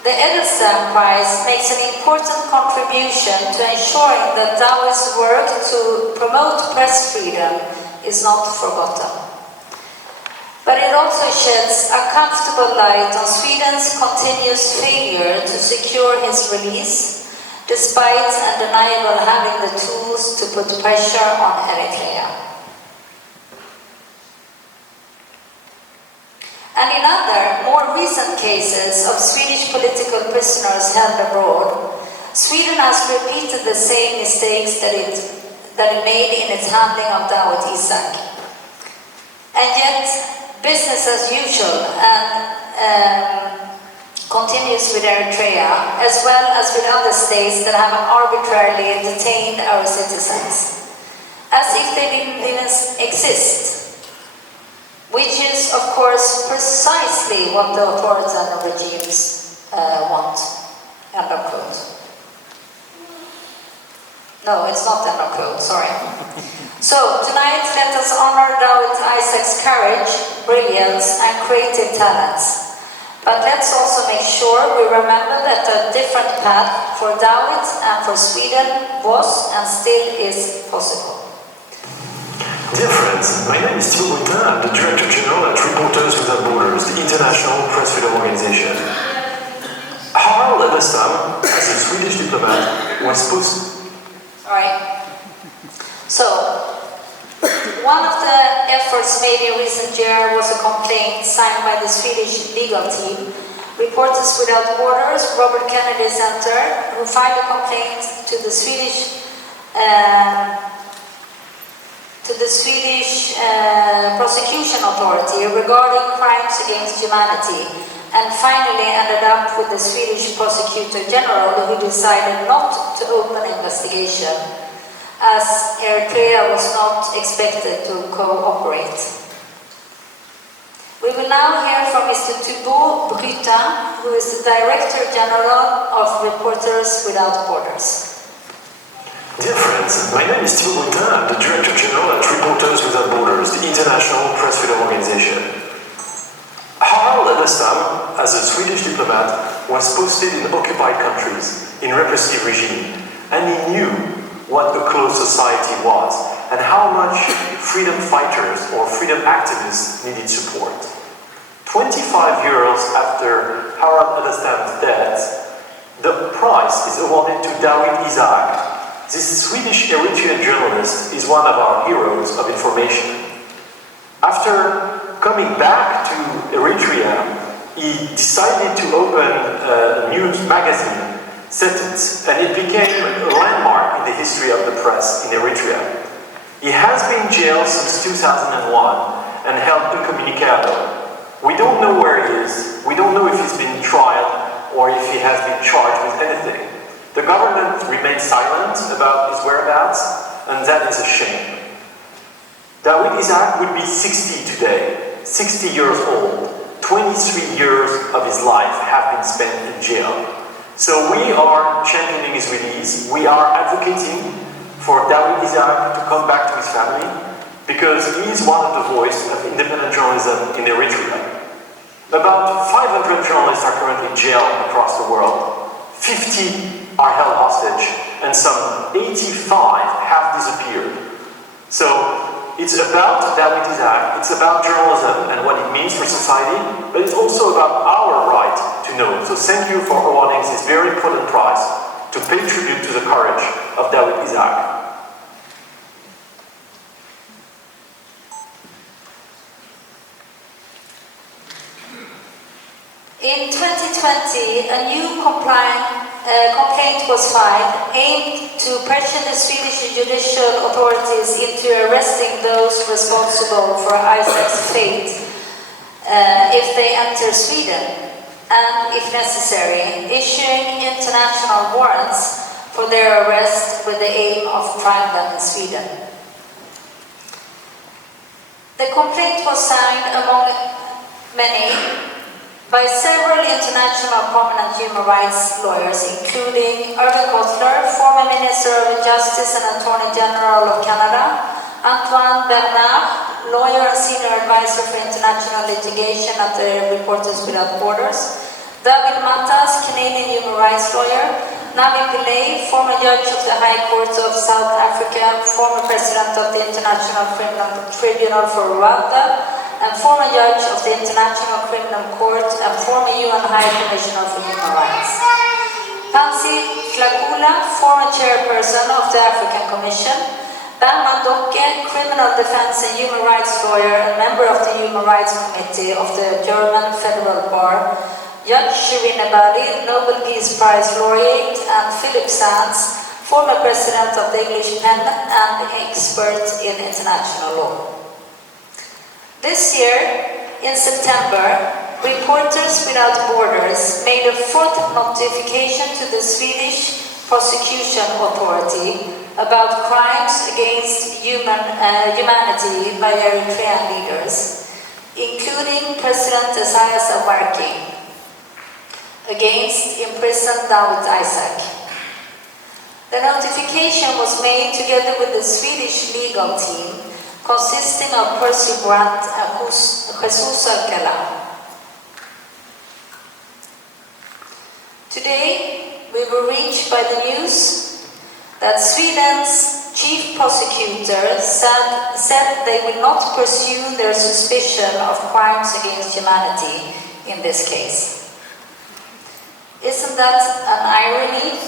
The Edelstam Prize makes an important contribution to ensuring that Dawit's work to promote press freedom is not forgotten. But it also sheds a comfortable light on Sweden's continuous failure to secure his release, despite undeniable having the tools to put pressure on Eritrea. And in other, more recent cases of Swedish political prisoners held abroad, Sweden has repeated the same mistakes that it made in its handling of Dawit Isaak. And yet, business as usual and continues with Eritrea, as well as with other states that have arbitrarily detained our citizens, as if they didn't exist, which is, of course, precisely what the authoritarian regimes want. End of quote. No, it's not end of quote, sorry. So, tonight let us honor Dawit Isaak's courage, brilliance, and creative talents. But let's also make sure we remember that a different path for Dawit and for Sweden was and still is possible. Dear friends, my name is Dawit Isaak. I'm the Director General at Reporters Without Borders, the international press freedom organization. Harald Edelstam, as a Swedish diplomat, was supposed. Alright. So, one of the efforts made in recent year was a complaint signed by the Swedish legal team, Reporters Without Borders, Robert Kennedy Center, who filed a complaint to the Swedish Prosecution Authority regarding crimes against humanity, and finally ended up with the Swedish Prosecutor General, who decided not to open an investigation, as Eritrea was not expected to cooperate. We will now hear from Mr. Thibaut Brutin, who is the Director General of Reporters Without Borders. Dear friends, my name is Thibaut Brutin. I'm the Director General at Reporters Without Borders, the international press freedom organization. Harald Edelstam, as a Swedish diplomat, was posted in occupied countries, in repressive regime, and he knew what a closed society was, and how much freedom fighters or freedom activists needed support. 25 years after Harald Edelstam's death, the prize is awarded to Dawit Isaak. This Swedish Eritrean journalist is one of our heroes of information. After coming back to Eritrea, he decided to open a news magazine, Sentence, and it became a landmark in the history of the press in Eritrea. He has been jailed since 2001 and held incommunicado. We don't know where he is, we don't know if he's been tried or if he has been charged with anything. The government remains silent about his whereabouts, and that is a shame. Dawit Isaak would be 60 today, 60 years old. 23 years of his life have been spent in jail. So we are championing his release. We are advocating for Dawit Isaak to come back to his family, because he is one of the voices of independent journalism in Eritrea. About 500 journalists are currently jailed across the world. 50 are held hostage, and some 85 have disappeared. So it's about Dawit Isaak, it's about journalism and what it means for society, but it's also about our right to know. So thank you for awarding this very important prize to pay tribute to the courage of Dawit Isaak. In 2020, a new complaint was filed aimed to pressure the Swedish judicial authorities into arresting those responsible for Isaac's fate if they enter Sweden, and, if necessary, issuing international warrants for their arrest with the aim of trying them in Sweden. The complaint was signed, among many, by several international prominent human rights lawyers, including Irving Butler, former Minister of Justice and Attorney General of Canada, Antoine Bernard, lawyer and senior advisor for international litigation at the Reporters Without Borders, David Matas, Canadian human rights lawyer, Navi Pillay, former judge of the High Court of South Africa, former president of the International Criminal Tribunal for Rwanda, and former judge of the International Criminal Court and former UN High Commissioner for Human Rights. Pansy Flakula, former chairperson of the African Commission. Berman Docke, criminal defense and human rights lawyer and member of the Human Rights Committee of the German Federal Bar. Judge Shirin Ebadi, Nobel Peace Prize laureate, and Philip Sands, former president of the English Pen and expert in international law. This year, in September, Reporters Without Borders made a fourth notification to the Swedish Prosecution Authority about crimes against humanity by Eritrean leaders, including President Isaias Afwerki, against imprisoned Dawit Isaak. The notification was made together with the Swedish legal team, consisting of Percy Brandt and Jesus Alcala. Today, we were reached by the news that Sweden's chief prosecutor said they will not pursue their suspicion of crimes against humanity in this case. Isn't that an irony?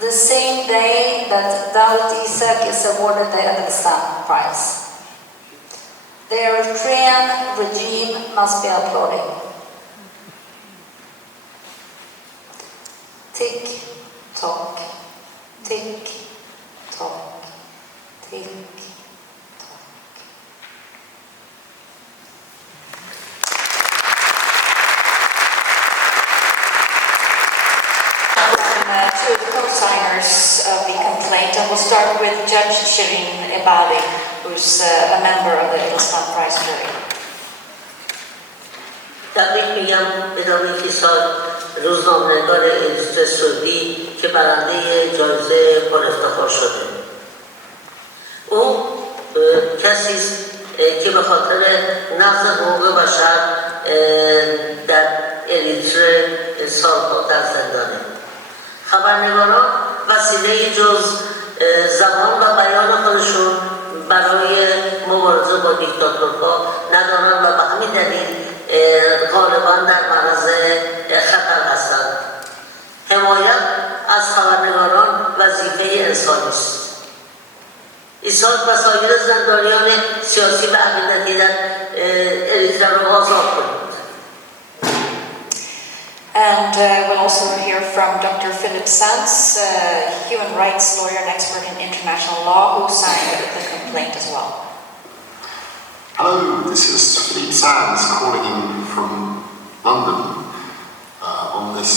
The same day that Dawit Isaak is awarded the Edelstam Prize. The Eritrean regime must be applauding. Tick, tock, tick, tock, tick, tock. Two of the co-signers of the complaint, and we'll start with Judge Shirin Ebadi, who's a member of the Edelstam Prize jury. تبریک میگم به داویت ایساک روزنامه‌نگار ادیسته سعودی که برنده جایزه پر افتخار شده. او کسی است که به خاطر نقض حقوق بشر در اریتره سالها در زندانه. خبرنگاران وسیله جز زبان و بیان خودشون برای مبارزه با دیکتاتورها ندارند و به همین دلیل غالبا در معرض خطر هستند. حمایت از خبرنگاران وظیفه انسانی است. ایساک و سایر زندانیان سیاسی و عقیدتی در اریتره را آزاد کنید. And we'll also hear from Dr. Philip Sands, human rights lawyer and expert in international law, who signed the complaint as well. Hello, this is Philip Sands calling in from London on this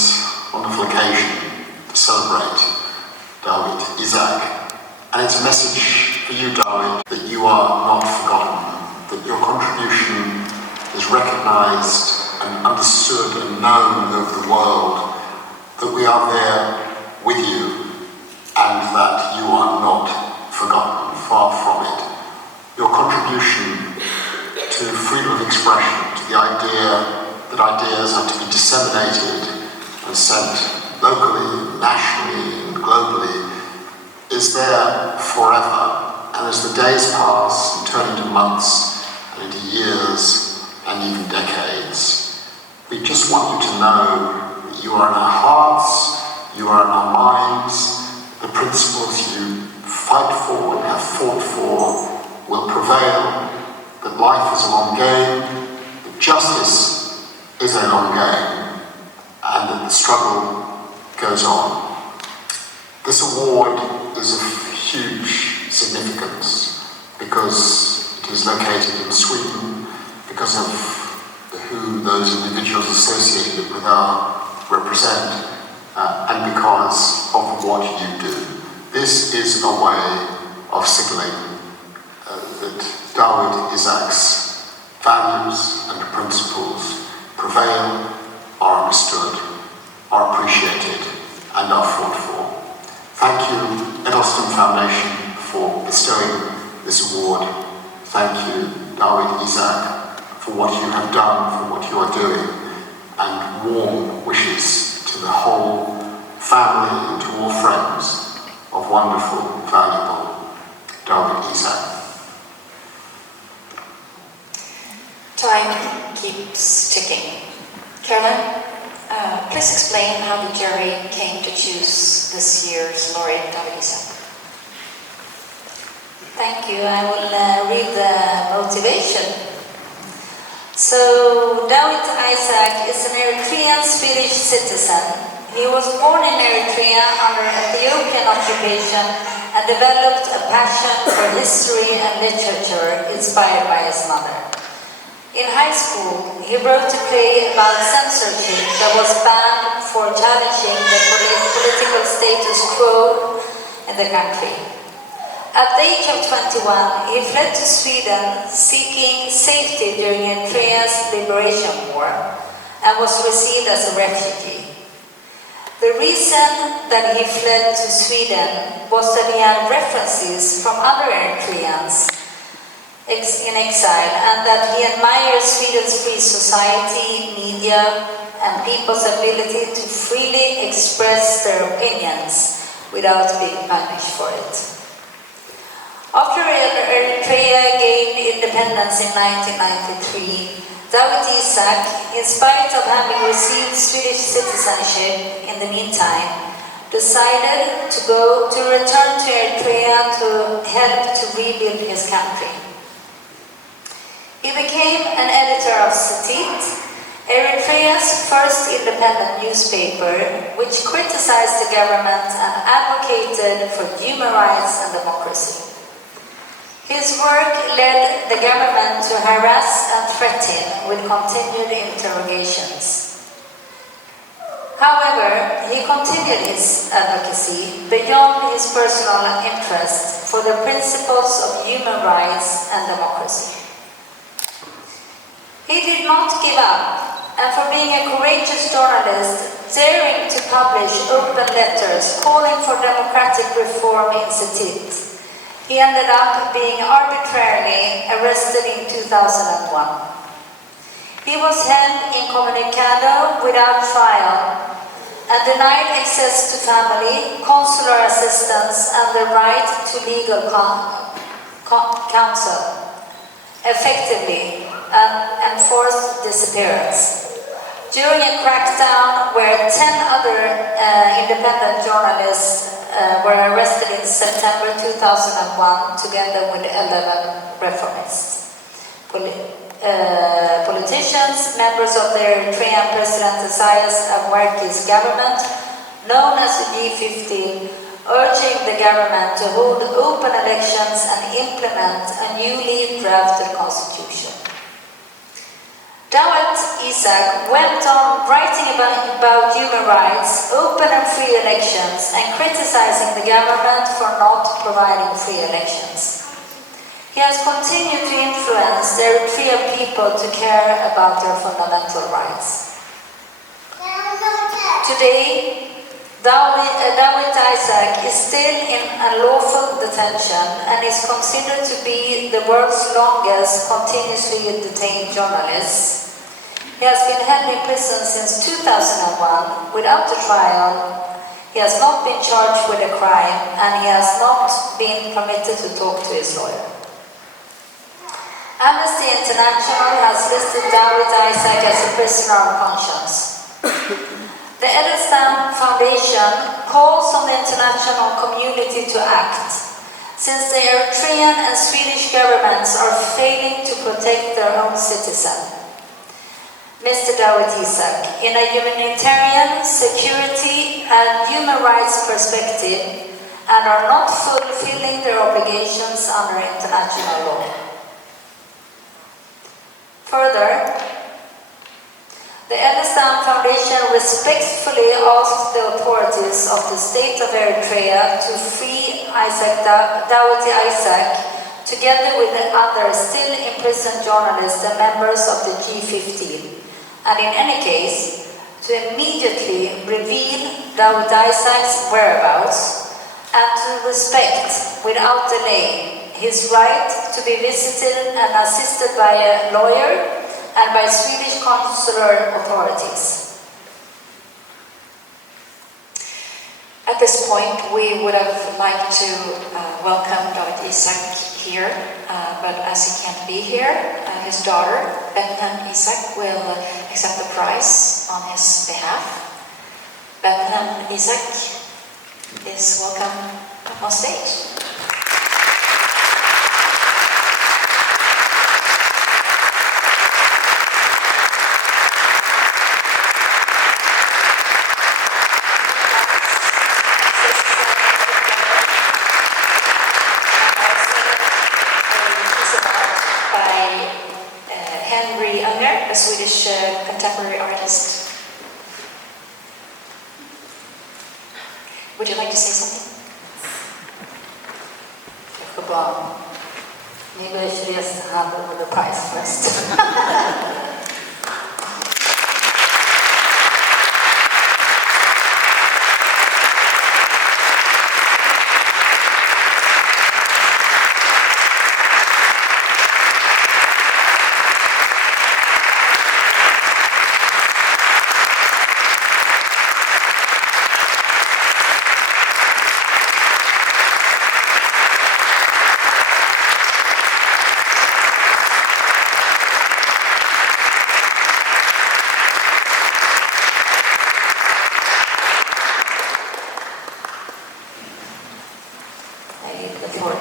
wonderful occasion to celebrate Dawit Isaak. And it's a message for you, Dawit, that you are not forgotten, that your contribution is recognised and understood and known over the world, that we are there with you and that you are not forgotten, far from it. Your contribution to freedom of expression, to the idea that ideas are to be disseminated and sent locally, nationally and globally is there forever. And as the days pass and turn into months and into years and even decades, we just want you to know that you are in our hearts, you are in our minds, the principles you fight for and have fought for will prevail, that life is a long game, that justice is a long game, and that the struggle goes on. This award is of huge significance because it is located in Sweden, because of who those individuals associated with our represent, and because of what you do. This is a way of signaling that Dawit Isaak's values and principles prevail, are understood, are appreciated, and are fought for. Thank you, Edelstam Foundation, for bestowing this award. Thank you, Dawit Isaak, for what you have done, for what you are doing, and warm wishes to the whole family and to all friends of wonderful, valuable Dawit Isaak. Time keeps ticking. Caroline, please explain how the jury came to choose this year's laureate, Dawit Isaak. Thank you. I will read the motivation. So, Dawit Isaak is an Eritrean Swedish citizen. He was born in Eritrea under Ethiopian occupation and developed a passion for history and literature inspired by his mother. In high school, he wrote a play about censorship that was banned for challenging the political status quo in the country. At the age of 21, he fled to Sweden seeking safety during Eritrea's liberation war and was received as a refugee. The reason that he fled to Sweden was that he had references from other Eritreans in exile and that he admired Sweden's free society, media, and people's ability to freely express their opinions without being punished for it. After Eritrea gained independence in 1993, Dawit Isaak, in spite of having received Swedish citizenship in the meantime, decided to return to Eritrea to help to rebuild his country. He became an editor of Setit, Eritrea's first independent newspaper, which criticized the government and advocated for human rights and democracy. His work led the government to harass and threaten him with continued interrogations. However, he continued his advocacy beyond his personal interest for the principles of human rights and democracy. He did not give up, and for being a courageous journalist, daring to publish open letters calling for democratic reform in Setit, He ended up being arbitrarily arrested in 2001. He was held incommunicado without trial and denied access to family, consular assistance, and the right to legal counsel, effectively enforced disappearance. During a crackdown where 10 other independent journalists were arrested in September 2001, together with 11 reformists. Politicians, members of the Eritrean President Isaias Afwerki's government, known as the G15, urging the government to hold open elections and implement a newly drafted constitution. Dawit Isaak went on writing about human rights, open and free elections, and criticizing the government for not providing free elections. He has continued to influence the Eritrean people to care about their fundamental rights. Today, Dawit Isaak is still in unlawful detention and is considered to be the world's longest continuously detained journalist. He has been held in prison since 2001 without a trial. He has not been charged with a crime, and he has not been permitted to talk to his lawyer. Amnesty International has listed Dawit Isaak as a prisoner of conscience. The Edelstam Foundation calls on the international community to act, since the Eritrean and Swedish governments are failing to protect their own citizens. Mr. Dawit Isaak, in a humanitarian, security, and human rights perspective, and are not fulfilling their obligations under international law. Further, the Edelstam Foundation respectfully asks the authorities of the state of Eritrea to free Dawit Isaak, together with the other still imprisoned journalists and members of the G15, and in any case, to immediately reveal Dawit Isaak's whereabouts and to respect, without delay, his right to be visited and assisted by a lawyer and by Swedish consular authorities. At this point, we would have liked to welcome Dawit Isaak here, but as he can't be here, his daughter, Betna Isaak, will accept the prize on his behalf. Betna Isaak is welcome up on stage. A Swedish contemporary artist. Would you like to say something? Maybe I should just hand over the prize first.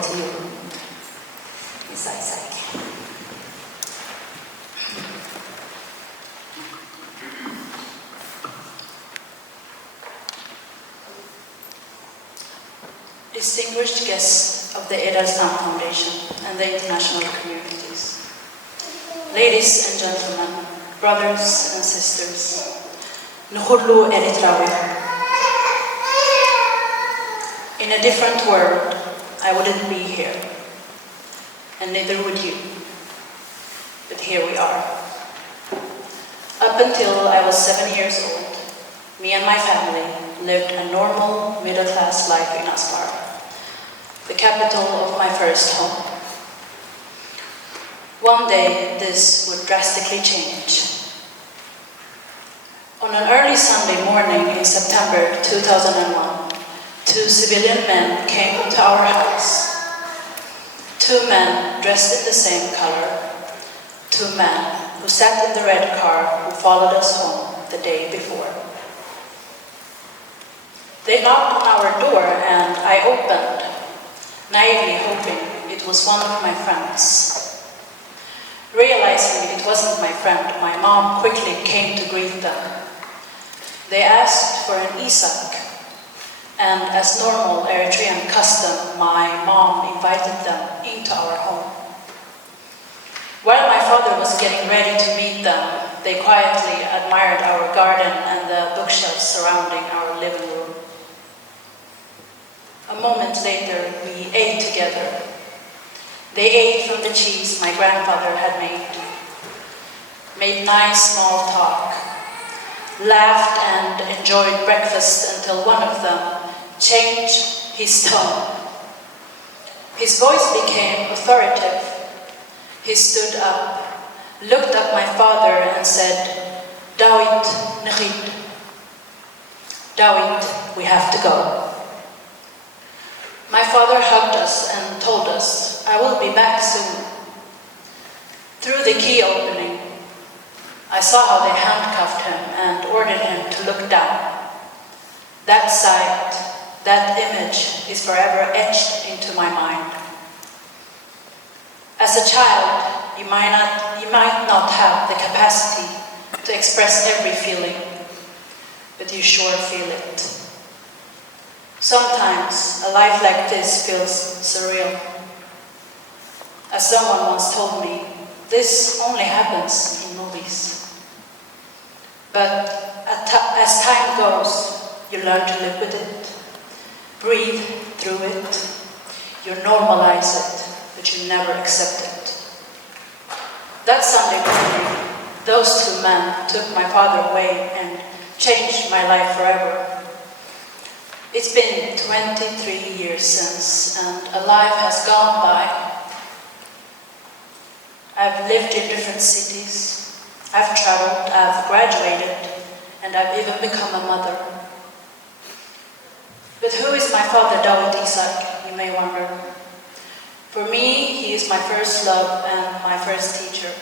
To you, Ms. Isaak. Distinguished guests of the Edelstam Foundation and the international communities, ladies and gentlemen, brothers and sisters, Nuhullu Eritrea. In a different world, I wouldn't be here, and neither would you. But here we are. Up until I was 7 years old, me and my family lived a normal middle-class life in Asmara. the capital of my first home. One day, this would drastically change. On an early Sunday morning in September 2001, 2 civilian men came to our house. 2 men dressed in the same color. 2 men who sat in the red car who followed us home the day before. They knocked on our door and I opened, naively hoping it was one of my friends. Realizing it wasn't my friend, my mom quickly came to greet them. They asked for an Isaac, and as normal Eritrean custom, my mom invited them into our home. While my father was getting ready to meet them, they quietly admired our garden and the bookshelves surrounding our living room. A moment later, we ate together. They ate from the cheese my grandfather had made nice small talk, laughed and enjoyed breakfast until one of them changed his tone. His voice became authoritative. He stood up, looked at my father and said, "Dawit, nechid. Dawit, we have to go." My father hugged us and told us, "I will be back soon." Through the key opening, I saw how they handcuffed him and ordered him to look down. That sight, that image is forever etched into my mind. As a child, you might not have the capacity to express every feeling, but you sure feel it. Sometimes a life like this feels surreal. As someone once told me, this only happens in movies. But as time goes, you learn to live with it, breathe through it, you normalize it, but you never accept it. That Sunday morning, those 2 men took my father away and changed my life forever. It's been 23 years since, and a life has gone by. I've lived in different cities, I've traveled, I've graduated, and I've even become a mother. But who is my father, Dawit Isaak, you may wonder. For me, he is my first love and my first teacher.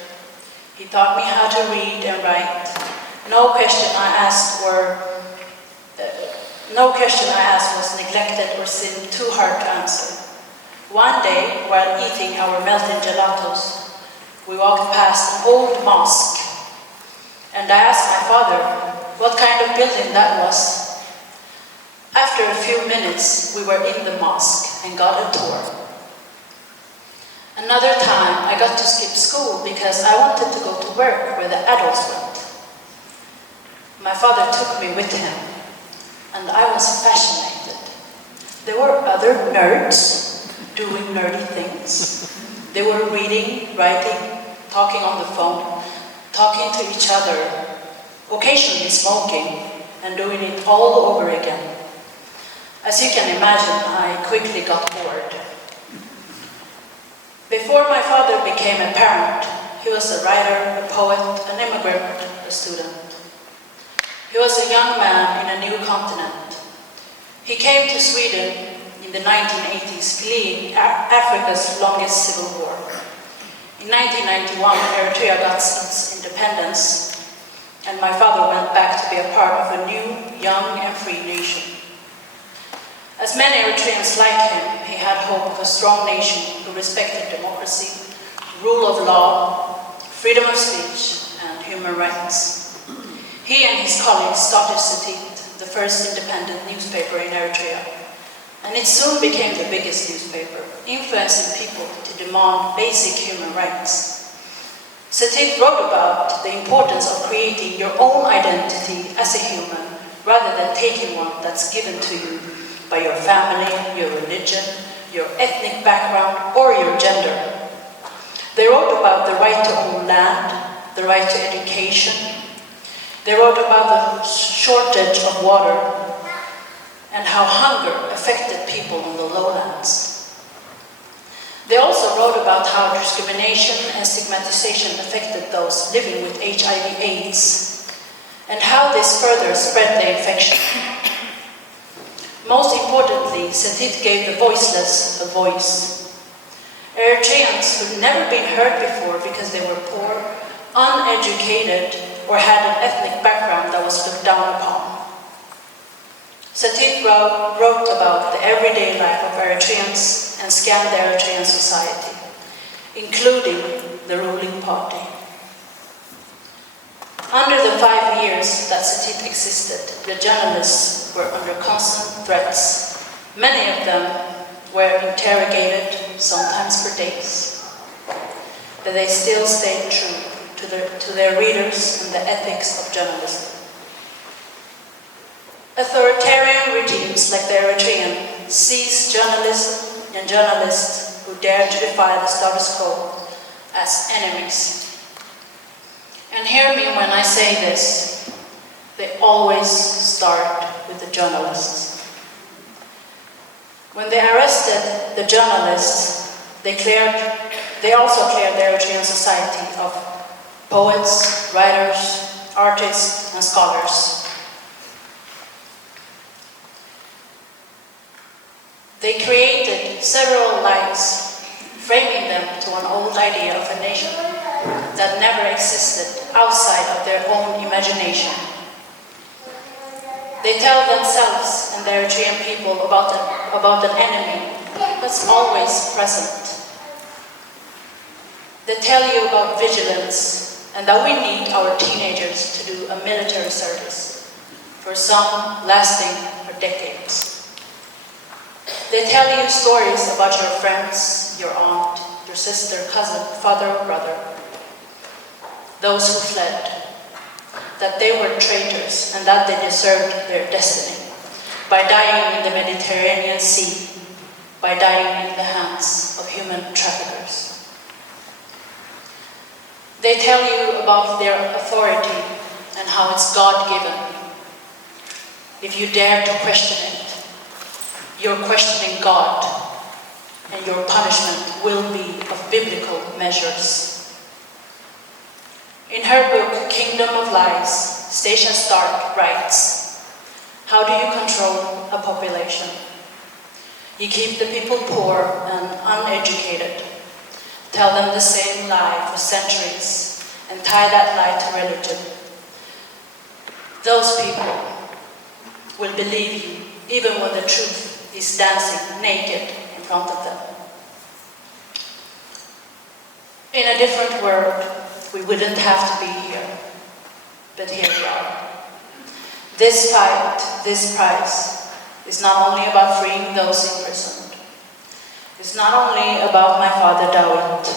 He taught me how to read and write. No question I asked was neglected or seemed too hard to answer. One day, while eating our melted gelatos, we walked past an old mosque, and I asked my father what kind of building that was. After a few minutes, we were in the mosque and got a tour. Another time, I got to skip school because I wanted to go to work where the adults went. My father took me with him, and I was fascinated. There were other nerds doing nerdy things. They were reading, writing, talking on the phone, talking to each other, occasionally smoking, and doing it all over again. As you can imagine, I quickly got bored. Before my father became a parent, he was a writer, a poet, an immigrant, a student. He was a young man in a new continent. He came to Sweden in the 1980s, fleeing Africa's longest civil war. In 1991, Eritrea got its independence, and my father went back to be a part of a new, young, and free nation. As many Eritreans like him, he had hope of a strong nation who respected democracy, rule of law, freedom of speech, and human rights. He and his colleagues started Setit, the first independent newspaper in Eritrea, and it soon became the biggest newspaper, influencing people to demand basic human rights. Setit wrote about the importance of creating your own identity as a human, rather than taking one that's given to you by your family, your religion, your ethnic background, or your gender. They wrote about the right to own land, the right to education. They wrote about the shortage of water and how hunger affected people on the lowlands. They also wrote about how discrimination and stigmatization affected those living with HIV/AIDS, and how this further spread the infection. Most importantly, Satit gave the voiceless a voice. Eritreans who'd never been heard before because they were poor, uneducated, or had an ethnic background that was looked down upon. Satit wrote about the everyday life of Eritreans and scanned the Eritrean society, including the ruling party. Under the 5 years that Satit existed, the journalists were under constant threats. Many of them were interrogated, sometimes for days. But they still stayed true to their readers and the ethics of journalism. Authoritarian regimes like the Eritrean seize journalism and journalists who dare to defy the status quo as enemies. And hear me when I say this, they always start with the journalists. When they arrested the journalists, they also cleared the Eritrean society of poets, writers, artists, and scholars. They created several lies, framing them to an old idea of a nation that never existed outside of their own imagination. They tell themselves and the Eritrean people about an enemy that's always present. They tell you about vigilance and that we need our teenagers to do a military service, for some lasting for decades. They tell you stories about your friends, your aunt, your sister, cousin, father, or brother, those who fled, that they were traitors and that they deserved their destiny by dying in the Mediterranean Sea, by dying in the hands of human traffickers. They tell you about their authority and how it's God-given. If you dare to question it, you're questioning God, and your punishment will be of biblical measures. In her book, Kingdom of Lies, Stacia Stark writes, how do you control a population? You keep the people poor and uneducated, tell them the same lie for centuries, and tie that lie to religion. Those people will believe you even when the truth is dancing naked in front of them. In a different world, we wouldn't have to be here, but here we are. This fight, this prize, is not only about freeing those imprisoned. It's not only about my father Dawit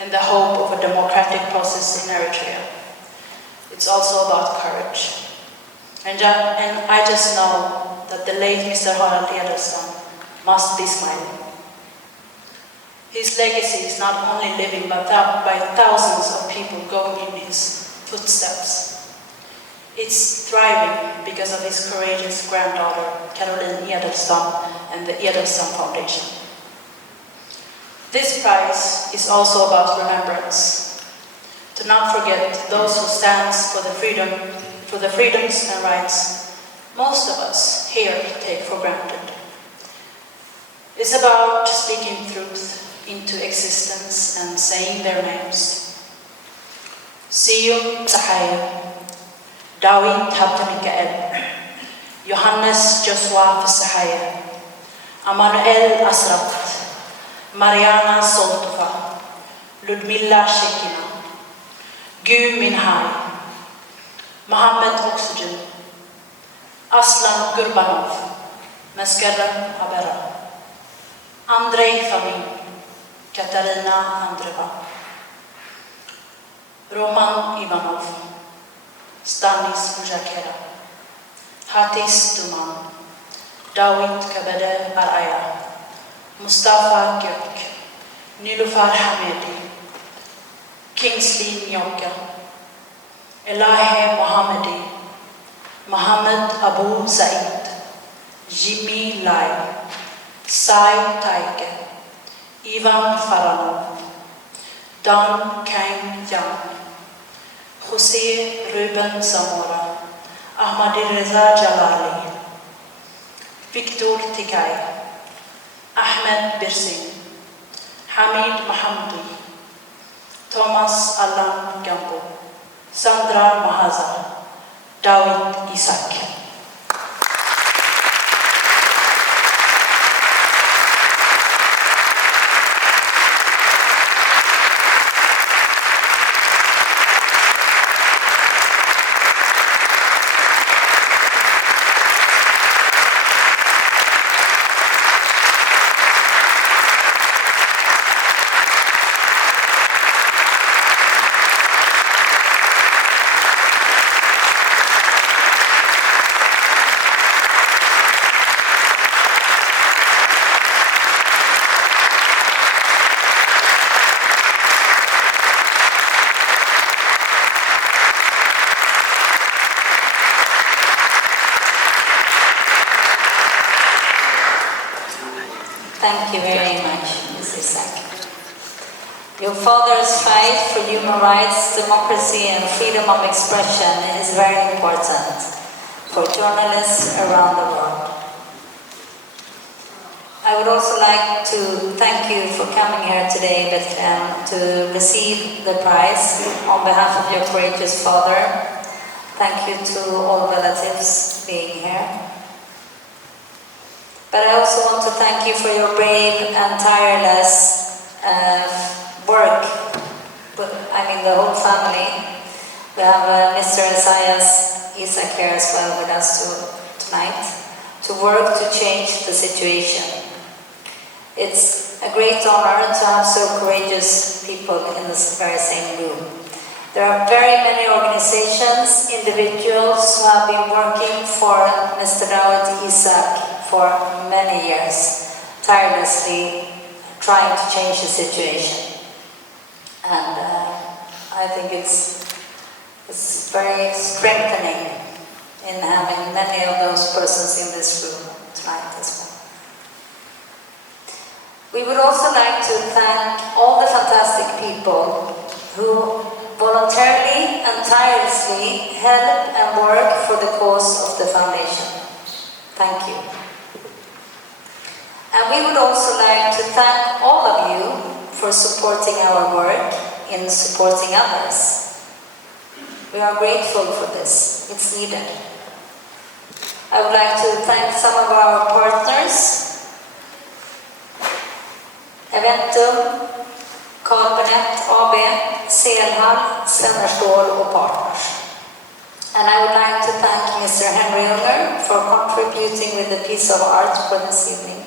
and the hope of a democratic process in Eritrea. It's also about courage. And I just know that the late Mr. Harald Edelstam must be smiling. His legacy is not only living by thousands of people going in his footsteps. It's thriving because of his courageous granddaughter, Caroline Edelstam, and the Edelstam Foundation. This prize is also about remembrance, to not forget those who stand for the freedoms and rights most of us here take for granted. It's about speaking truth into existence and saying their names. Siyum Sahaya, Dawit Mikael, Johannes Joshua Sahaya, Amanuel Asrat, Mariana Soltova, Ludmilla Shekina, Gu Minhai, Mohammed Oxygen, Aslan Gurbanov, Meskerem Habera, Andrei Famin, Katarina Andreva, Roman Ivanov, Stanis Mujakera, Hatis Duman, Dawit Kabede Araya, Mustafa Gök, Nilufar Hamedi, Kingsley Nyoka, Elahe Mohammedi, Mohammed Abu Zaid, Jimmy Lai, Sai Taike, Ivan Farano, Dan Kang Yang, Jose Ruben Zamora, Ahmadreza Jalali, Victor Tikai, Ahmed Birsing, Hamid Mahamdi, Thomas Alan Gambo, Sandra Mahaza, Dawit Isaak. Thank you very much, Ms. Isaak. Your father's fight for human rights, democracy, and freedom of expression is very important for journalists around the world. I would also like to thank you for coming here today, Bethlehem, to receive the prize on behalf of your courageous father. Thank you to all relatives being here. But I also want to thank you for your brave and tireless work. I mean, the whole family. We have Mr. Isaak here as well with us tonight to work to change the situation. It's a great honor to have so courageous people in this very same room. There are very many organizations, individuals who have been working for Mr. Dawit Isaak for many years, tirelessly trying to change the situation. And I think it's very strengthening in having many of those persons in this room tonight as well. We would also like to thank all the fantastic people who voluntarily and tirelessly help and work for the cause of the foundation. Thank you. And we would also like to thank all of you for supporting our work in supporting others. We are grateful for this. It's needed. I would like to thank some of our partners, Eventum, Carbonet AB, Selhall, Sennerstål och Partners. And I would like to thank Mr. Henry Unger for contributing with the piece of art for this evening.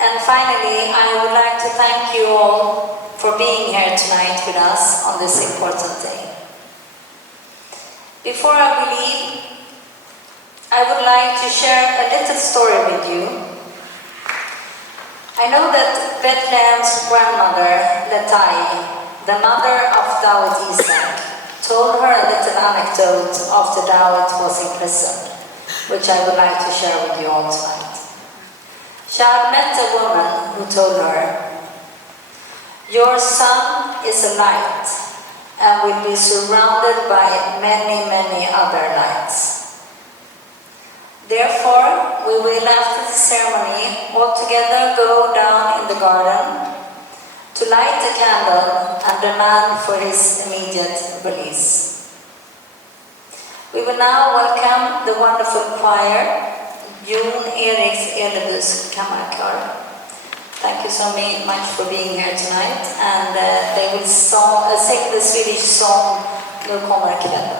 And finally, I would like to thank you all for being here tonight with us on this important day. Before I leave, I would like to share a little story with you. I know that Bethlehem's grandmother, Letai, the mother of Dawit Isaak, told her a little anecdote after Dawit was imprisoned, which I would like to share with you all tonight. She had met a woman who told her, "Your son is a light and will be surrounded by many, many other lights. Therefore, we will after the ceremony all together go down in the garden to light a candle and demand for his immediate release." We will now welcome the wonderful choir, Jon Eriks Edelstam Kammarkör. Thank you so much for being here tonight, and they will sing the Swedish song Nu kommer kvällen.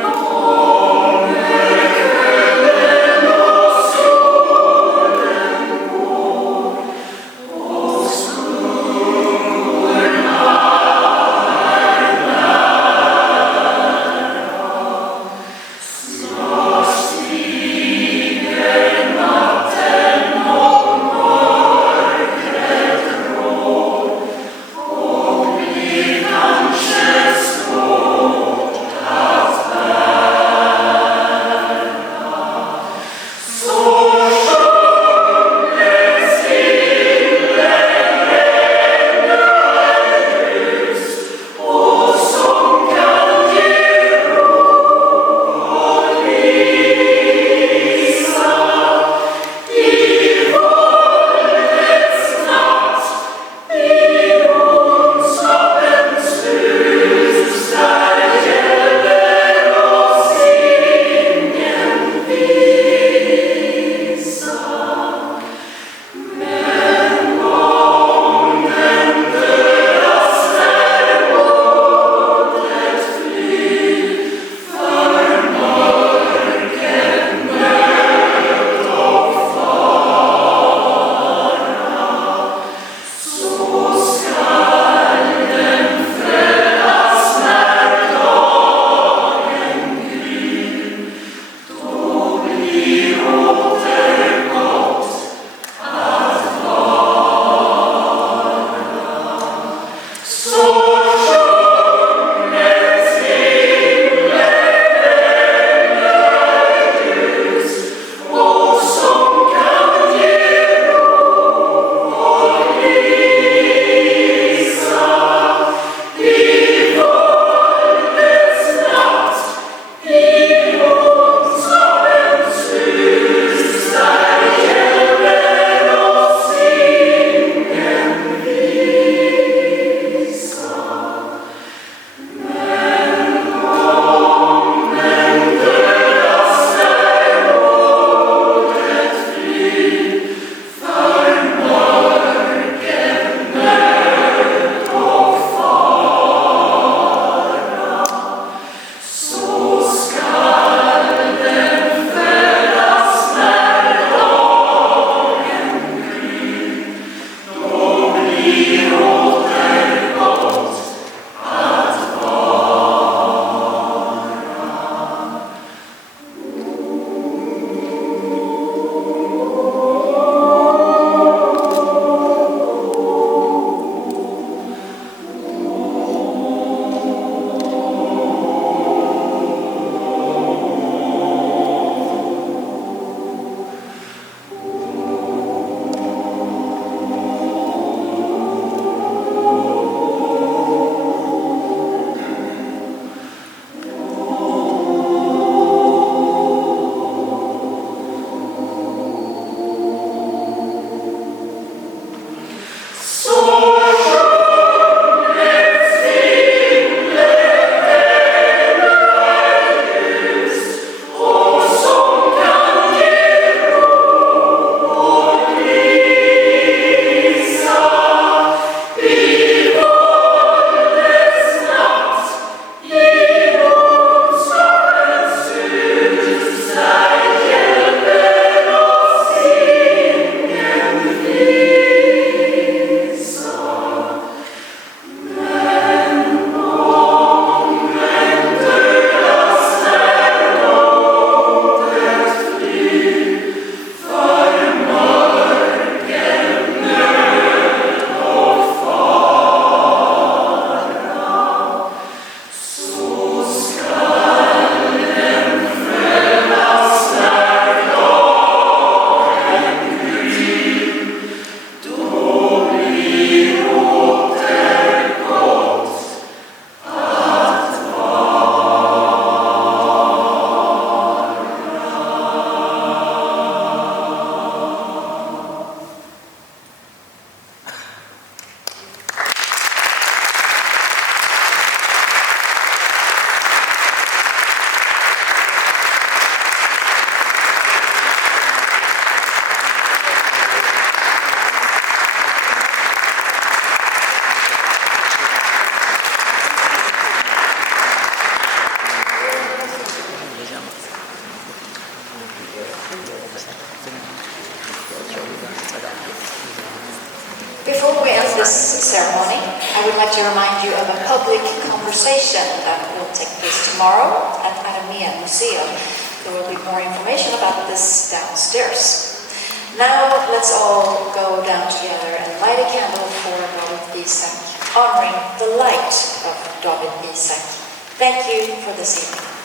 Oh ceremony, I would like to remind you of a public conversation that will take place tomorrow at Akademia Museum. There will be more information about this downstairs. Now let's all go down together and light a candle for Dawit Isaak, honoring the light of Dawit Isaak. Thank you for this evening.